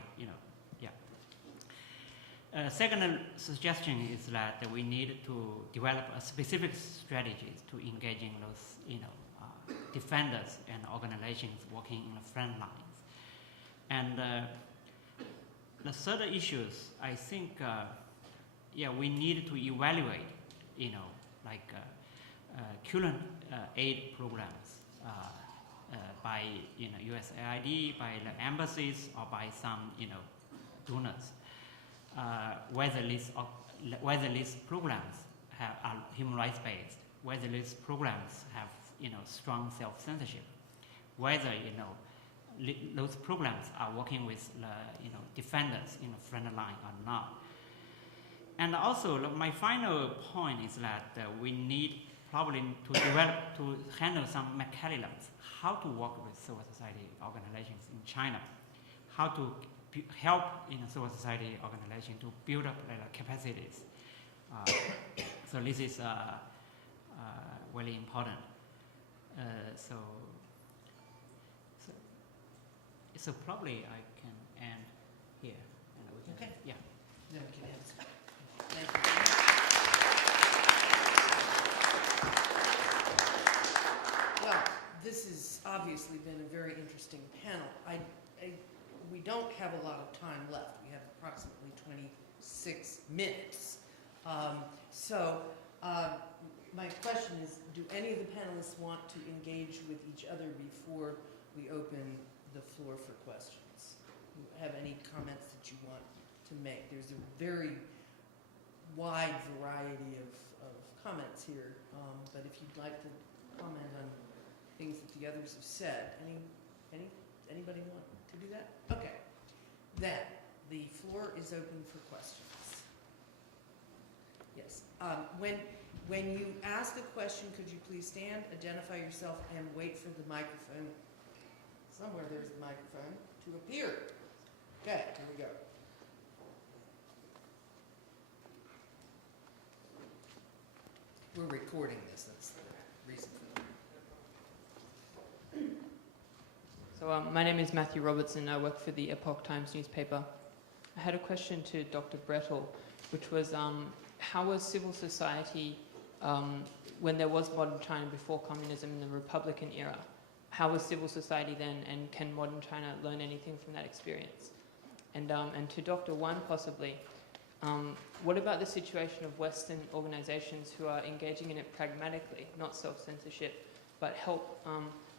Second suggestion is that we need to develop a specific strategies to engaging those defenders and organizations working in the front lines. And the third issues, I think, we need to evaluate, current aid programs by USAID, by the embassies, or by some donors. Whether these programs are human rights based, whether these programs have strong self-censorship, whether those programs are working with the defenders in the front line or not. And also, my final point is that we need probably to handle some mechanisms, how to work with civil society organizations in China, how to help civil society organization to build up their capacities. So this is really important. So probably I can end here. And we can, Okay. Yeah. Then we can answer. Thank you. Well, this has obviously been a very interesting panel. We don't have a lot of time left. We have approximately 26 minutes. My question is, do any of the panelists want to engage with each other before we open the floor for questions? Do you have any comments that you want to make? There's a very wide variety of comments here, but if you'd like to comment on things that the others have said, anybody want to do that? Okay. Then the floor is open for questions. Yes. When you ask a question, could you please stand, identify yourself, and wait for the microphone? Somewhere there's the microphone to appear. Okay, here we go. We're recording this. That's the reason for that. So my name is Matthew Robertson. I work for the Epoch Times newspaper. I had a question to Dr. Brettel, which was how was civil society, when there was modern China before communism in the Republican era, how was civil society then, and can modern China learn anything from that experience? And to Dr. Wan possibly, what about the situation of Western organizations who are engaging in it pragmatically, not self-censorship, but help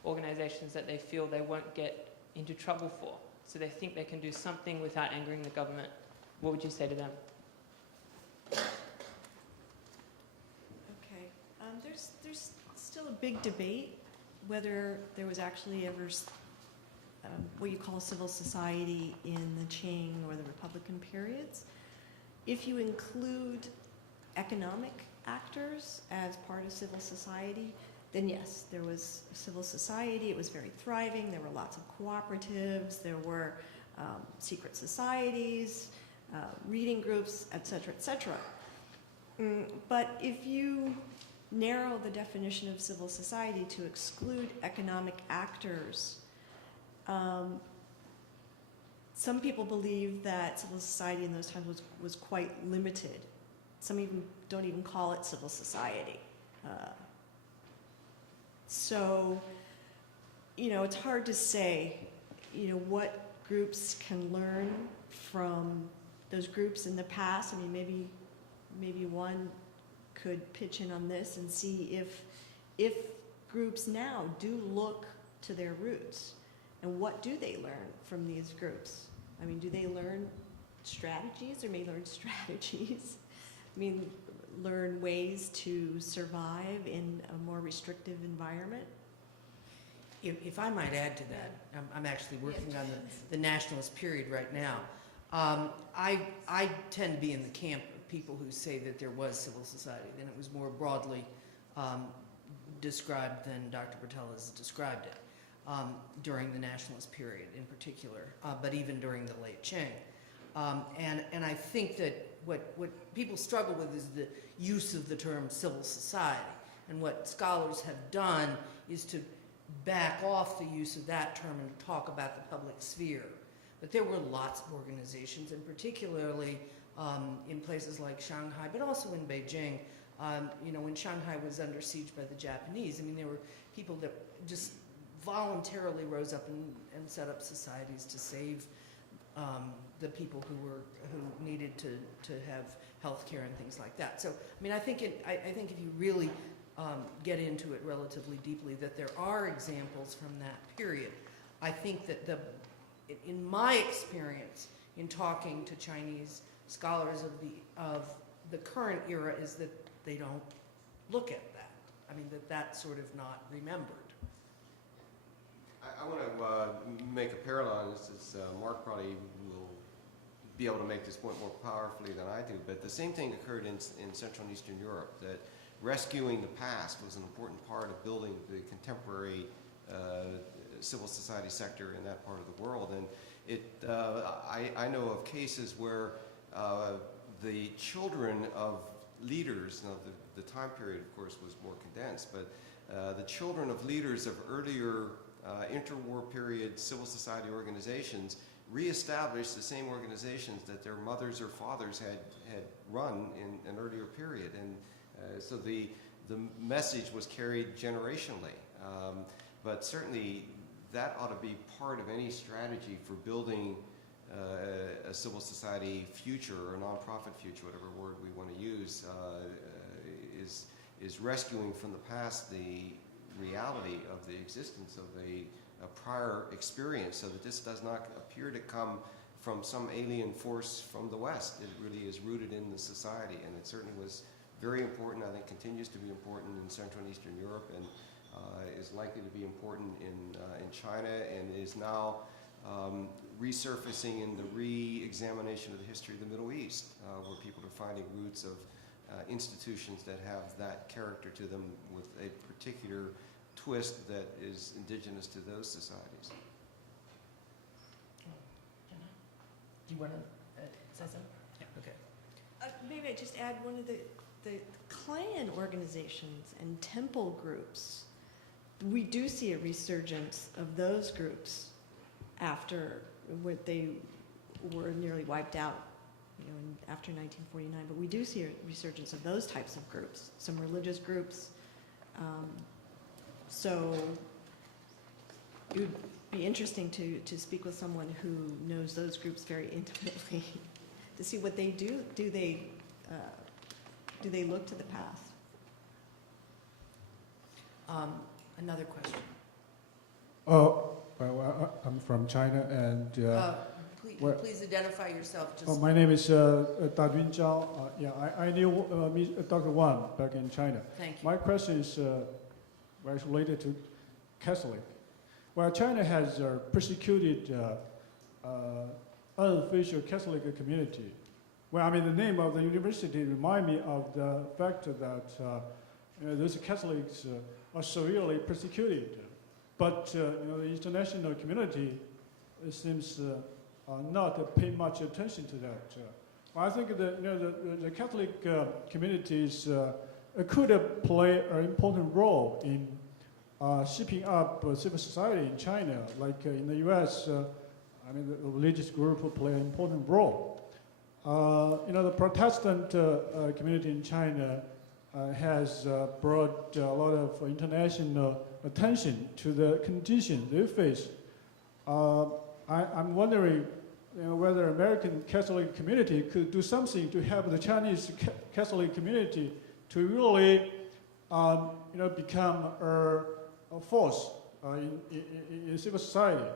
organizations that they feel they won't get into trouble for? So they think they can do something without angering the government. What would you say to them? Okay. There's still a big debate whether there was actually ever what you call civil society in the Qing or the Republican periods. If you include economic actors as part of civil society, then yes, there was civil society. It was very thriving. There were lots of cooperatives. There were secret societies, reading groups, et cetera, et cetera. But if you narrow the definition of civil society to exclude economic actors, some people believe that civil society in those times was quite limited. Some even don't even call it civil society. So, it's hard to say, what groups can learn from those groups in the past. I mean, maybe one could pitch in on this and see if groups now do look to their roots, and what do they learn from these groups? I mean, do they learn strategies, or may learn strategies? I mean, learn ways to survive in a more restrictive environment? If I might add to that, I'm actually working on the nationalist period right now. I tend to be in the camp of people who say that there was civil society, then it was more broadly described than Dr. Bertel has described it during the nationalist period in particular, but even during the late Qing. And I think that what people struggle with is the use of the term civil society. And what scholars have done is to back off the use of that term and talk about the public sphere. But there were lots of organizations, and particularly in places like Shanghai, but also in Beijing. When Shanghai was under siege by the Japanese, I mean, there were people that just voluntarily rose up and set up societies to save the people who needed to have health care and things like that. So, I mean, I think if you really get into it relatively deeply, that there are examples from that period. I think that in my experience in talking to Chinese scholars of the current era is that they don't look at that. I mean, that's sort of not remembered. I want to make a parallel. This is Mark probably will be able to make this point more powerfully than I do, but the same thing occurred in Central and Eastern Europe, that rescuing the past was an important part of building the contemporary civil society sector in that part of the world. And I know of cases where the children of leaders, now the time period of course was more condensed, but the children of leaders of earlier interwar period civil society organizations reestablished the same organizations that their mothers or fathers had run in an earlier period. And so the message was carried generationally. But certainly that ought to be part of any strategy for building a civil society future or a nonprofit future, whatever word we want to use, is rescuing from the past the reality of the existence of a prior experience, so that this does not appear to come from some alien force from the West. It really is rooted in the society, and it certainly was very important, I think continues to be important in Central and Eastern Europe, and is likely to be important in China, and is now resurfacing in the re-examination of the history of the Middle East, where people are finding roots of institutions that have that character to them with a particular twist that is indigenous to those societies. Do you want to say something? Yeah. Okay. Maybe I just add one of the clan organizations and temple groups. We do see a resurgence of those groups after what they were nearly wiped out, after 1949. But we do see a resurgence of those types of groups, some religious groups. So it would be interesting to speak with someone who knows those groups very intimately to see what they do. Do they look to the past? Another question. I'm from China, and Please identify yourself. Just my name is Dajun Zhao. I knew Dr. Wang back in China. thank you. My question is related to Catholic. Well, China has persecuted unofficial Catholic community. Well, I mean, the name of the university remind me of the fact that those Catholics are severely persecuted. But the international community seems not pay much attention to that. I think the Catholic communities could play an important role in shaping up civil society in China. Like in the U.S., the religious group play an important role. The Protestant community in China has brought a lot of international attention to the conditions they face. I'm wondering whether American Catholic community could do something to help the Chinese Catholic community to really become a force in civil society.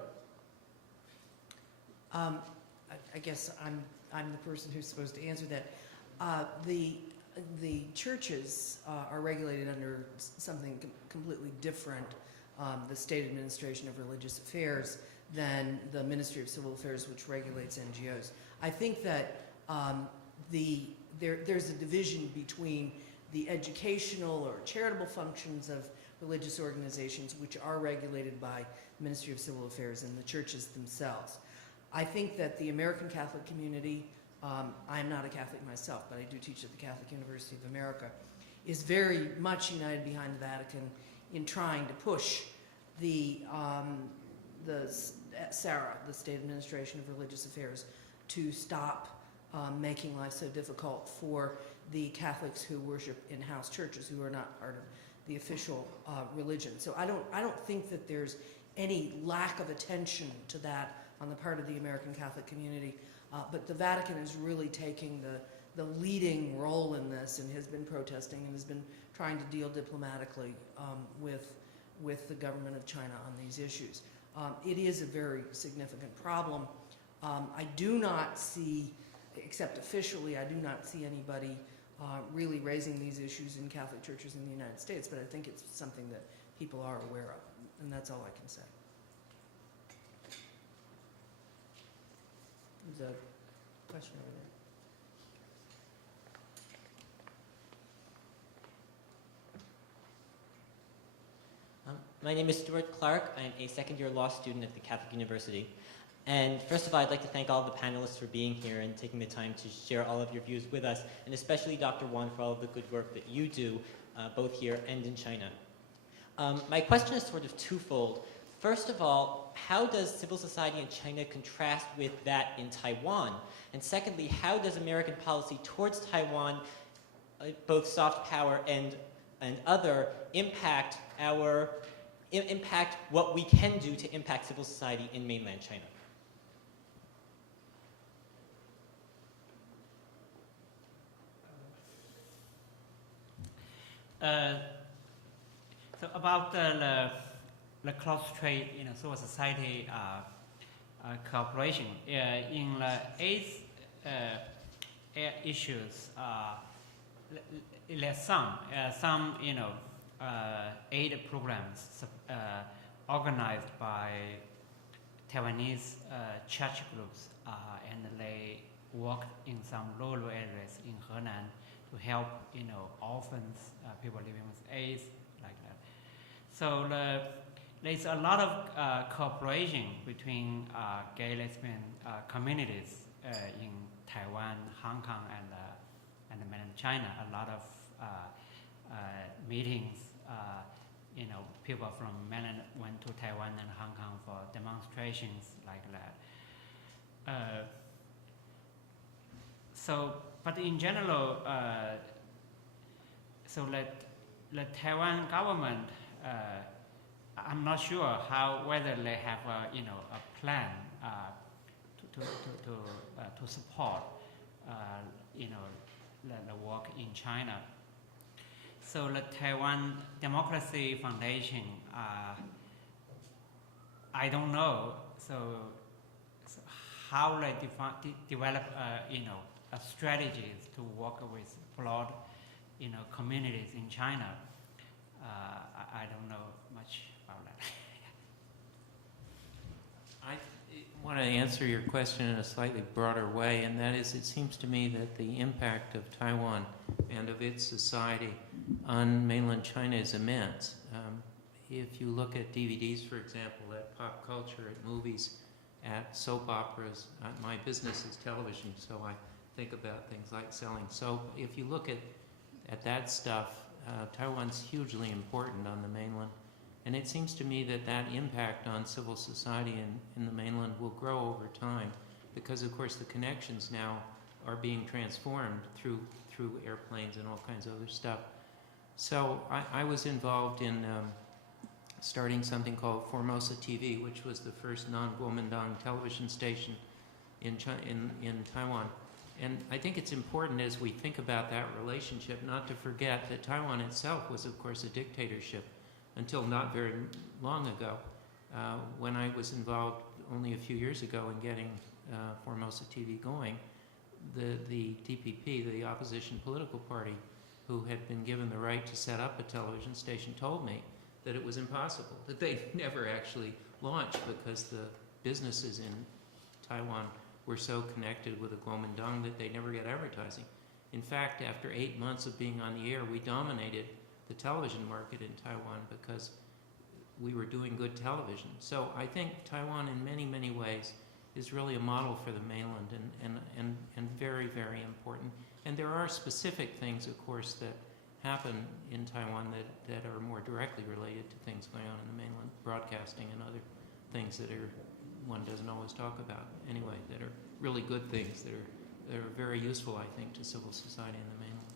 I guess I'm the person who's supposed to answer that. The churches are regulated under something completely different, the State Administration of Religious Affairs, than the Ministry of Civil Affairs, which regulates NGOs. I think that there's a division between the educational or charitable functions of religious organizations, which are regulated by the Ministry of Civil Affairs, and the churches themselves. I think that the American Catholic community, I'm not a Catholic myself, but I do teach at the Catholic University of America, is very much united behind the Vatican in trying to push the SARA, the State Administration of Religious Affairs, to stop making life so difficult for the Catholics who worship in house churches, who are not part of the official religion. So I don't think that there's any lack of attention to that on the part of the American Catholic community, but the Vatican is really taking the leading role in this, and has been protesting and has been trying to deal diplomatically with the government of China on these issues. It is a very significant problem. I do not see, except officially, I do not see anybody really raising these issues in Catholic churches in the United States, but I think it's something that people are aware of, and that's all I can say. There's a question over there. My name is Stuart Clark. I'm a second-year law student at the Catholic University. And first of all, I'd like to thank all of the panelists for being here and taking the time to share all of your views with us, and especially Dr. Wan for all of the good work that you do, both here and in China. My question is sort of twofold. First of all, how does civil society in China contrast with that in Taiwan? And secondly, how does American policy towards Taiwan, both soft power and other, impact what we can do to impact civil society in mainland China? So about the cross-trade civil society cooperation in the AIDS issues, there's some aid programs organized by Taiwanese church groups, and they work in some rural areas in Henan to help orphans, people living with AIDS, like that. So there's a lot of cooperation between gay lesbian communities in Taiwan, Hong Kong, and mainland China. A lot of meetings. People from mainland went to Taiwan and Hong Kong for demonstrations like that. But in general, so the Taiwan government I'm not sure whether they have a plan to support the work in China. So the Taiwan Democracy Foundation, I don't know. So how they develop strategies to work with broad communities in China. I don't know much about that. I want to answer your question in a slightly broader way, and that is, it seems to me that the impact of Taiwan and of its society on mainland China is immense. If you look at DVDs, for example, at pop culture, at movies, at soap operas, my business is television, so I think about things like selling soap. If you look at that stuff, Taiwan's hugely important on the mainland. And it seems to me that that impact on civil society in the mainland will grow over time because, of course, the connections now are being transformed through airplanes and all kinds of other stuff. So I was involved in starting something called Formosa TV, which was the first non-Kuomintang television station in Taiwan. And I think it's important as we think about that relationship not to forget that Taiwan itself was, of course, a dictatorship until not very long ago. When I was involved only a few years ago in getting Formosa TV going, the DPP, the opposition political party, who had been given the right to set up a television station, told me that it was impossible, that they'd never actually launch because the businesses in Taiwan were so connected with the Kuomintang that they never get advertising. In fact, after 8 months of being on the air, we dominated the television market in Taiwan because we were doing good television. So I think Taiwan in many, many ways is really a model for the mainland and very, very important. And there are specific things, of course, that happen in Taiwan that are more directly related to things going on in the mainland, broadcasting and other things that one doesn't always talk about anyway, that are really good things that are very useful, I think, to civil society in the mainland.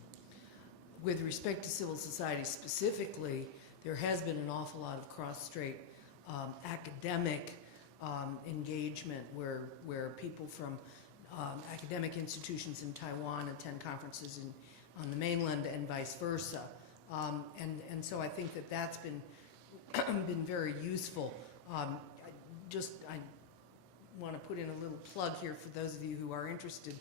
With respect to civil society specifically, there has been an awful lot of cross-strait academic engagement where people from academic institutions in Taiwan attend conferences on the mainland and vice versa. And so I think that that's been very useful. I want to put in a little plug here for those of you who are interested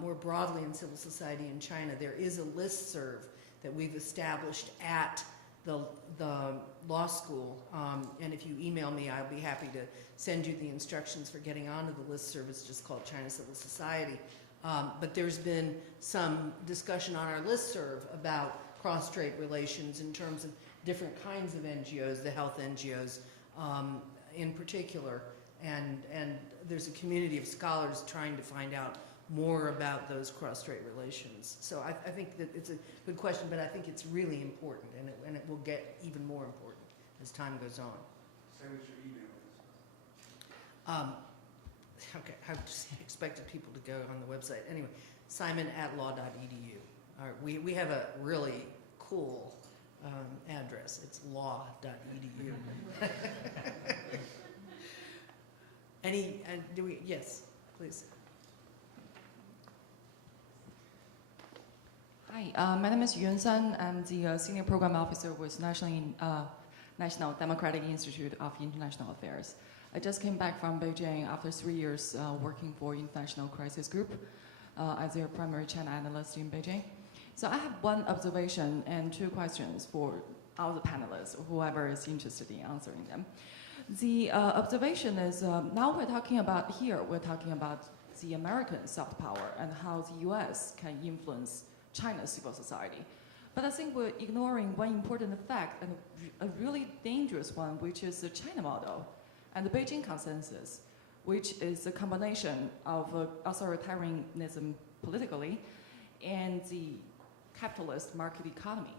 more broadly in civil society in China. There is a listserv that we've established at the law school, and if you email me, I'll be happy to send you the instructions for getting onto the listserv. It's just called China Civil Society. But there's been some discussion on our listserv about cross-strait relations in terms of different kinds of NGOs, the health NGOs in particular, and there's a community of scholars trying to find out more about those cross-strait relations. So I think that it's a good question, but I think it's really important, and it will get even more important as time goes on. Send us your email. Okay, I've just expected people to go on the website. Anyway, simon@law.edu. All right, we have a really cool address. It's law.edu. Yes, please. Hi, my name is Yuan San. I'm the Senior Program Officer with National Democratic Institute of International Affairs. I just came back from Beijing after 3 years working for International Crisis Group as their primary China analyst in Beijing. So I have one observation and 2 questions for all the panelists, whoever is interested in answering them. The observation is now we're talking about the American soft power and how the US can influence China's civil society. But I think we're ignoring one important fact and a really dangerous one, which is the China model and the Beijing consensus, which is a combination of authoritarianism politically and the capitalist market economy.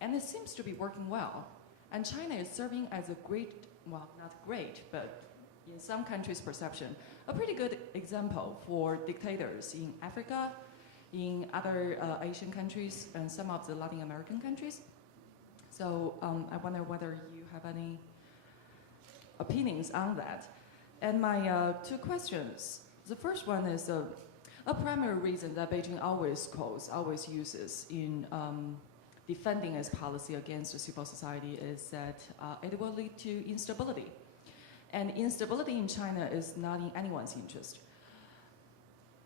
And it seems to be working well. And China is serving as a great, well, not great, but in some countries' perception, a pretty good example for dictators in Africa, in other Asian countries, and some of the Latin American countries. So I wonder whether you have any opinions on that. And my two questions. The first one is a primary reason that Beijing always uses in defending its policy against the civil society is that it will lead to instability. And instability in China is not in anyone's interest,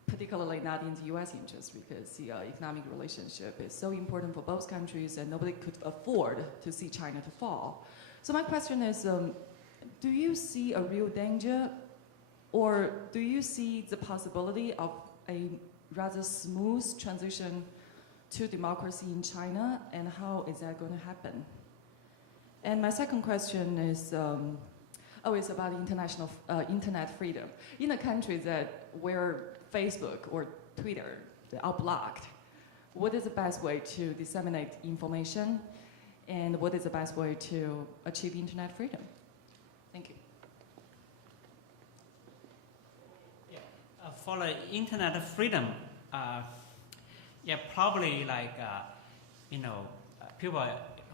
particularly not in the US interest, because the economic relationship is so important for both countries and nobody could afford to see China to fall. So my question is, do you see a real danger, or do you see the possibility of a rather smooth transition to democracy in China, and how is that going to happen? And my second question is, it's about international internet freedom. In a country where Facebook or Twitter are blocked, what is the best way to disseminate information, and what is the best way to achieve internet freedom? Thank you. For the internet freedom, probably people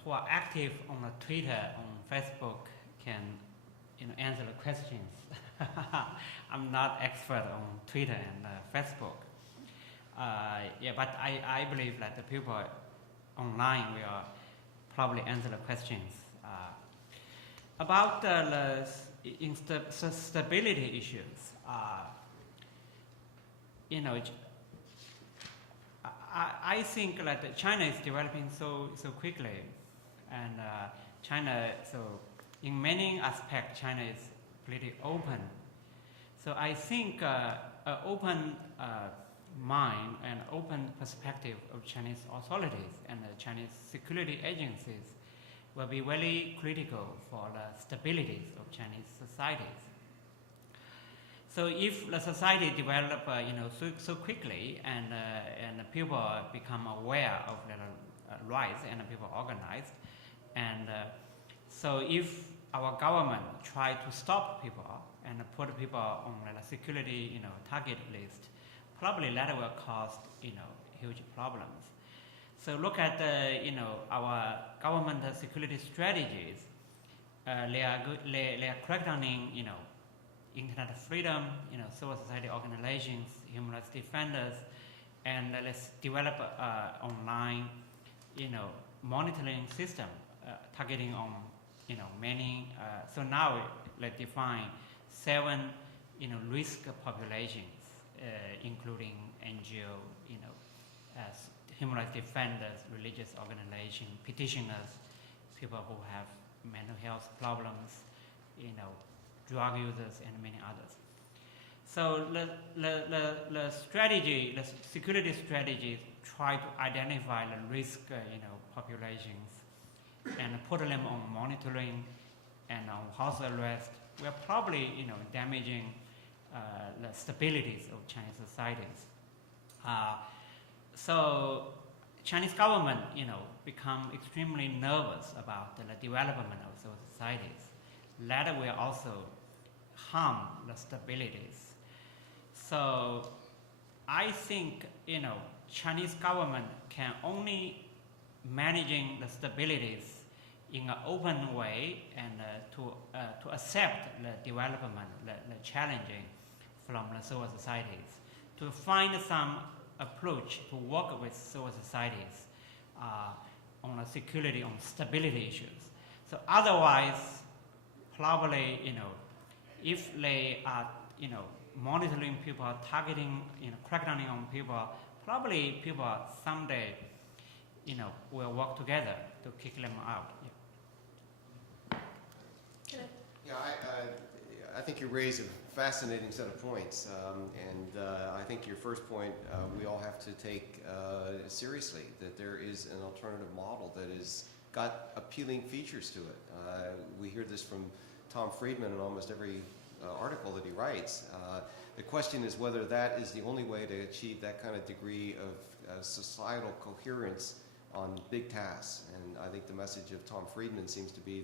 who are active on Twitter, on Facebook can answer the questions. I'm not expert on Twitter and Facebook. But I believe that the people online will probably answer the questions. About the stability issues, I think that China is developing so quickly, and China, so in many aspects, China is pretty open. So I think an open mind and open perspective of Chinese authorities and the Chinese security agencies will be very critical for the stability of Chinese societies. So if the society develop, so quickly, and people become aware of their rights, and people organized, and so if our government try to stop people and put people on the security, target list, probably that will cause, huge problems. So look at our government security strategies. They are cracking, internet freedom, civil society organizations, human rights defenders, and let's develop online, monitoring system targeting on, many. So now let's define 7, risk populations, including NGO, human rights defenders, religious organizations, petitioners, people who have mental health problems, drug users, and many others. So the strategy, the security strategies, try to identify the risk, populations, and put them on monitoring and on house arrest. We're probably, damaging the stabilities of Chinese societies. So Chinese government, become extremely nervous about the development of those societies. That will also harm the stabilities. So I think, Chinese government can only managing the stabilities in an open way, and to accept the development, the challenging from the civil societies, to find some approach to work with civil societies on the security, on stability issues. So otherwise, probably, if they are, monitoring people, targeting, crackdowning on people, probably people someday, will work together to kick them out. Yeah, I think you raise a fascinating set of points, and I think your first point we all have to take seriously, that there is an alternative model that has got appealing features to it. We hear this from Tom Friedman in almost every article that he writes. The question is whether that is the only way to achieve that kind of degree of societal coherence on big tasks. And I think the message of Tom Friedman seems to be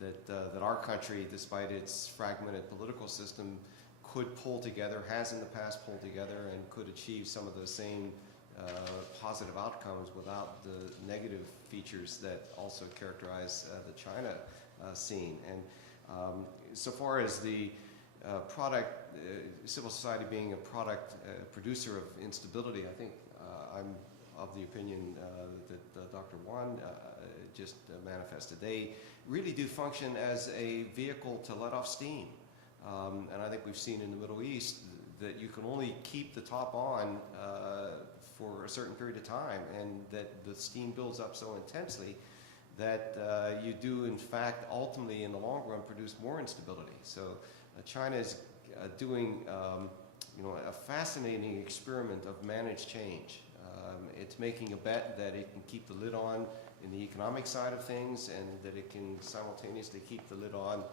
that our country, despite its fragmented political system, could pull together, has in the past pulled together, and could achieve some of the same positive outcomes without the negative features that also characterize the China scene. And so far as the product, civil society being a product producer of instability, I think I'm of the opinion that Dr. Wan just manifested. They really do function as a vehicle to let off steam. And I think we've seen in the Middle East that you can only keep the top on for a certain period of time, and that the steam builds up so intensely that you do, in fact, ultimately, in the long run, produce more instability. So China is doing a fascinating experiment of managed change. It's making a bet that it can keep the lid on in the economic side of things, and that it can simultaneously keep the lid on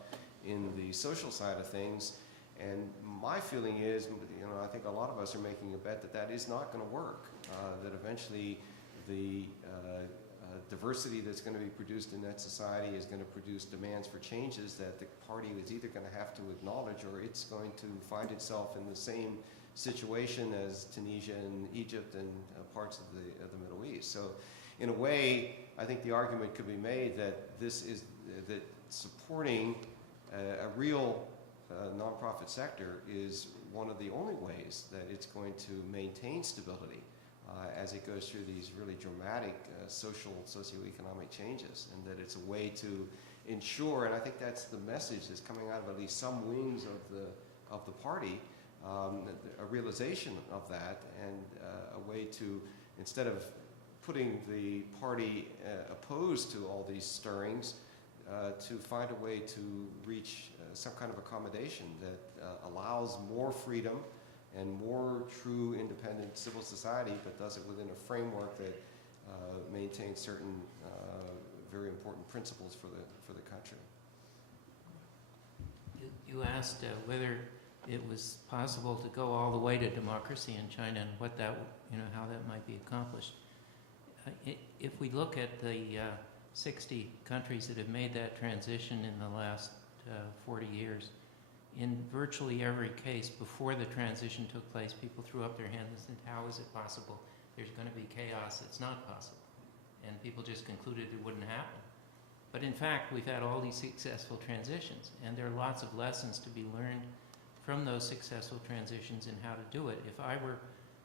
in the social side of things. And my feeling is, I think a lot of us are making a bet that that is not going to work, that eventually the diversity that's going to be produced in that society is going to produce demands for changes that the party is either going to have to acknowledge, or it's going to find itself in the same situation as Tunisia and Egypt and parts of the Middle East. So in a way, I think the argument could be made that that supporting a real nonprofit sector is one of the only ways that it's going to maintain stability as it goes through these really dramatic socioeconomic changes, and that it's a way to ensure, and I think that's the message that's coming out of at least some wings of the party, a realization of that, and a way to, instead of putting the party opposed to all these stirrings, to find a way to reach some kind of accommodation that allows more freedom and more true independent civil society, but does it within a framework that maintains certain very important principles for the country. You asked whether it was possible to go all the way to democracy in China, and what that, how that might be accomplished. If we look at the 60 countries that have made that transition in the last 40 years, in virtually every case before the transition took place, people threw up their hands and said, how is it possible? There's going to be chaos. It's not possible. And people just concluded it wouldn't happen. But in fact, we've had all these successful transitions, and there are lots of lessons to be learned from those successful transitions and how to do it. If I were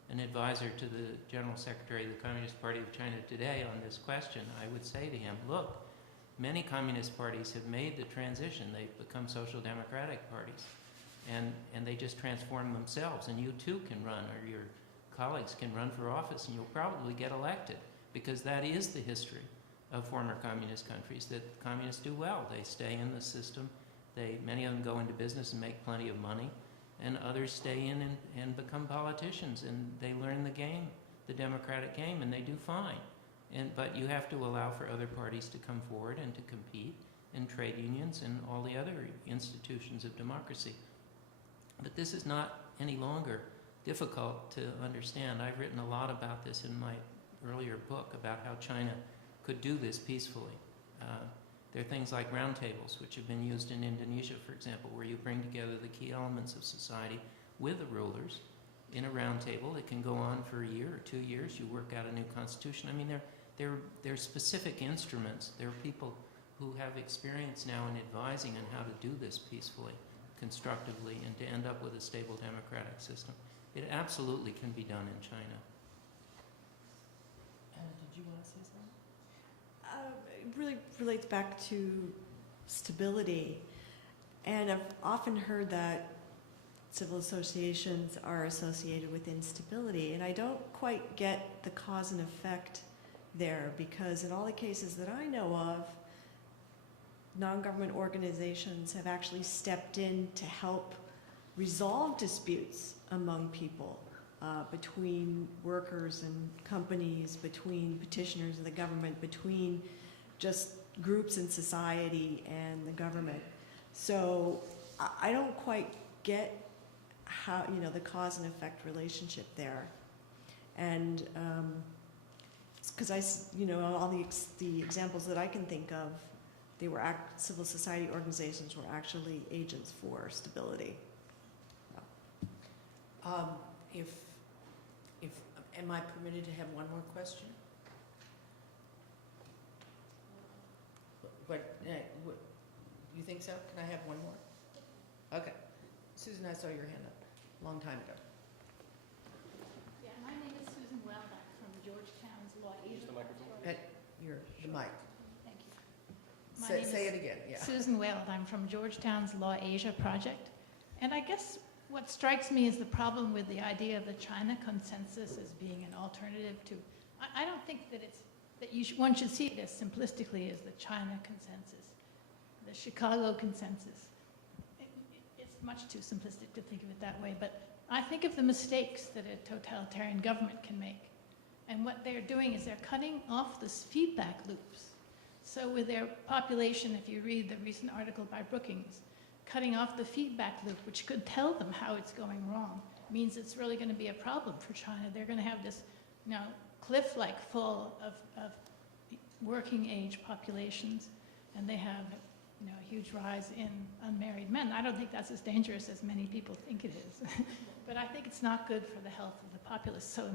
an advisor to the General Secretary of the Communist Party of China today on this question, I would say to him, look, many communist parties have made the transition. They've become social democratic parties, and they just transform themselves. And you too can run, or your colleagues can run for office, and you'll probably get elected, because that is the history of former communist countries, that communists do well. They stay in the system. Many of them go into business and make plenty of money, and others stay in and become politicians, and they learn the game, the democratic game, and they do fine. But you have to allow for other parties to come forward and to compete, and trade unions and all the other institutions of democracy. But this is not any longer difficult to understand. I've written a lot about this in my earlier book, about how China could do this peacefully. There are things like roundtables, which have been used in Indonesia, for example, where you bring together the key elements of society with the rulers in a roundtable. It can go on for a year or 2 years. You work out a new constitution. I mean, there are specific instruments. There are people who have experience now in advising on how to do this peacefully, constructively, and to end up with a stable democratic system. It absolutely can be done in China. Anna, did you want to say something? It really relates back to stability. And I've often heard that civil associations are associated with instability, and I don't quite get the cause and effect there, because in all the cases that I know of, non-government organizations have actually stepped in to help resolve disputes among people, between workers and companies, between petitioners and the government, between just groups in society and the government. So I don't quite get how, the cause and effect relationship there. And because all the examples that I can think of, they were civil society organizations were actually agents for stability. If Am I permitted to have one more question? What, you think so? Can I have one more? Okay. Susan, I saw your hand up a long time ago. Yeah, my name is Susan Weld. I'm from Georgetown's Law Asia. The mic. Thank you. My name Say is it again, yeah. Susan Weld. I'm from Georgetown's Law Asia project. And I guess what strikes me is the problem with the idea of the China consensus as being an alternative to, I don't think that one should see it as simplistically as the China consensus, the Chicago consensus. It's much too simplistic to think of it that way, but I think of the mistakes that a totalitarian government can make. And what they're doing is they're cutting off the feedback loops. So with their population, if you read the recent article by Brookings, cutting off the feedback loop, which could tell them how it's going wrong, means it's really going to be a problem for China. They're going to have this, cliff-like fall of working age populations, and they have, a huge rise in unmarried men. I don't think that's as dangerous as many people think it is, but I think it's not good for the health of the populace. So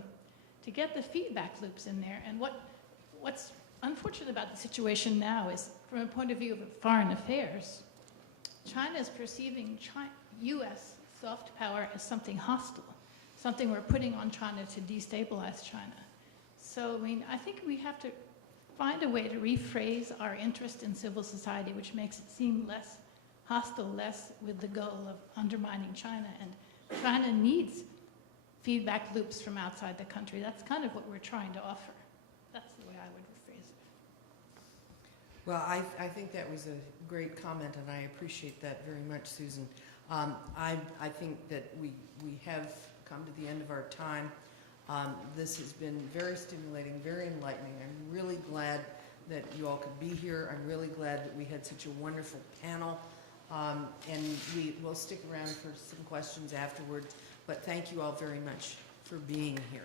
to get the feedback loops in there, and what's unfortunate about the situation now is, from a point of view of foreign affairs, China is perceiving U.S. soft power as something hostile, something we're putting on China to destabilize China. So, I think we have to find a way to rephrase our interest in civil society, which makes it seem less hostile, less with the goal of undermining China. And China needs feedback loops from outside the country. That's kind of what we're trying to offer. That's the way I would rephrase it. Well, I think that was a great comment, and I appreciate that very much, Susan. I think that we have come to the end of our time. This has been very stimulating, very enlightening. I'm really glad that you all could be here. I'm really glad that we had such a wonderful panel. And we will stick around for some questions afterwards. But thank you all very much for being here.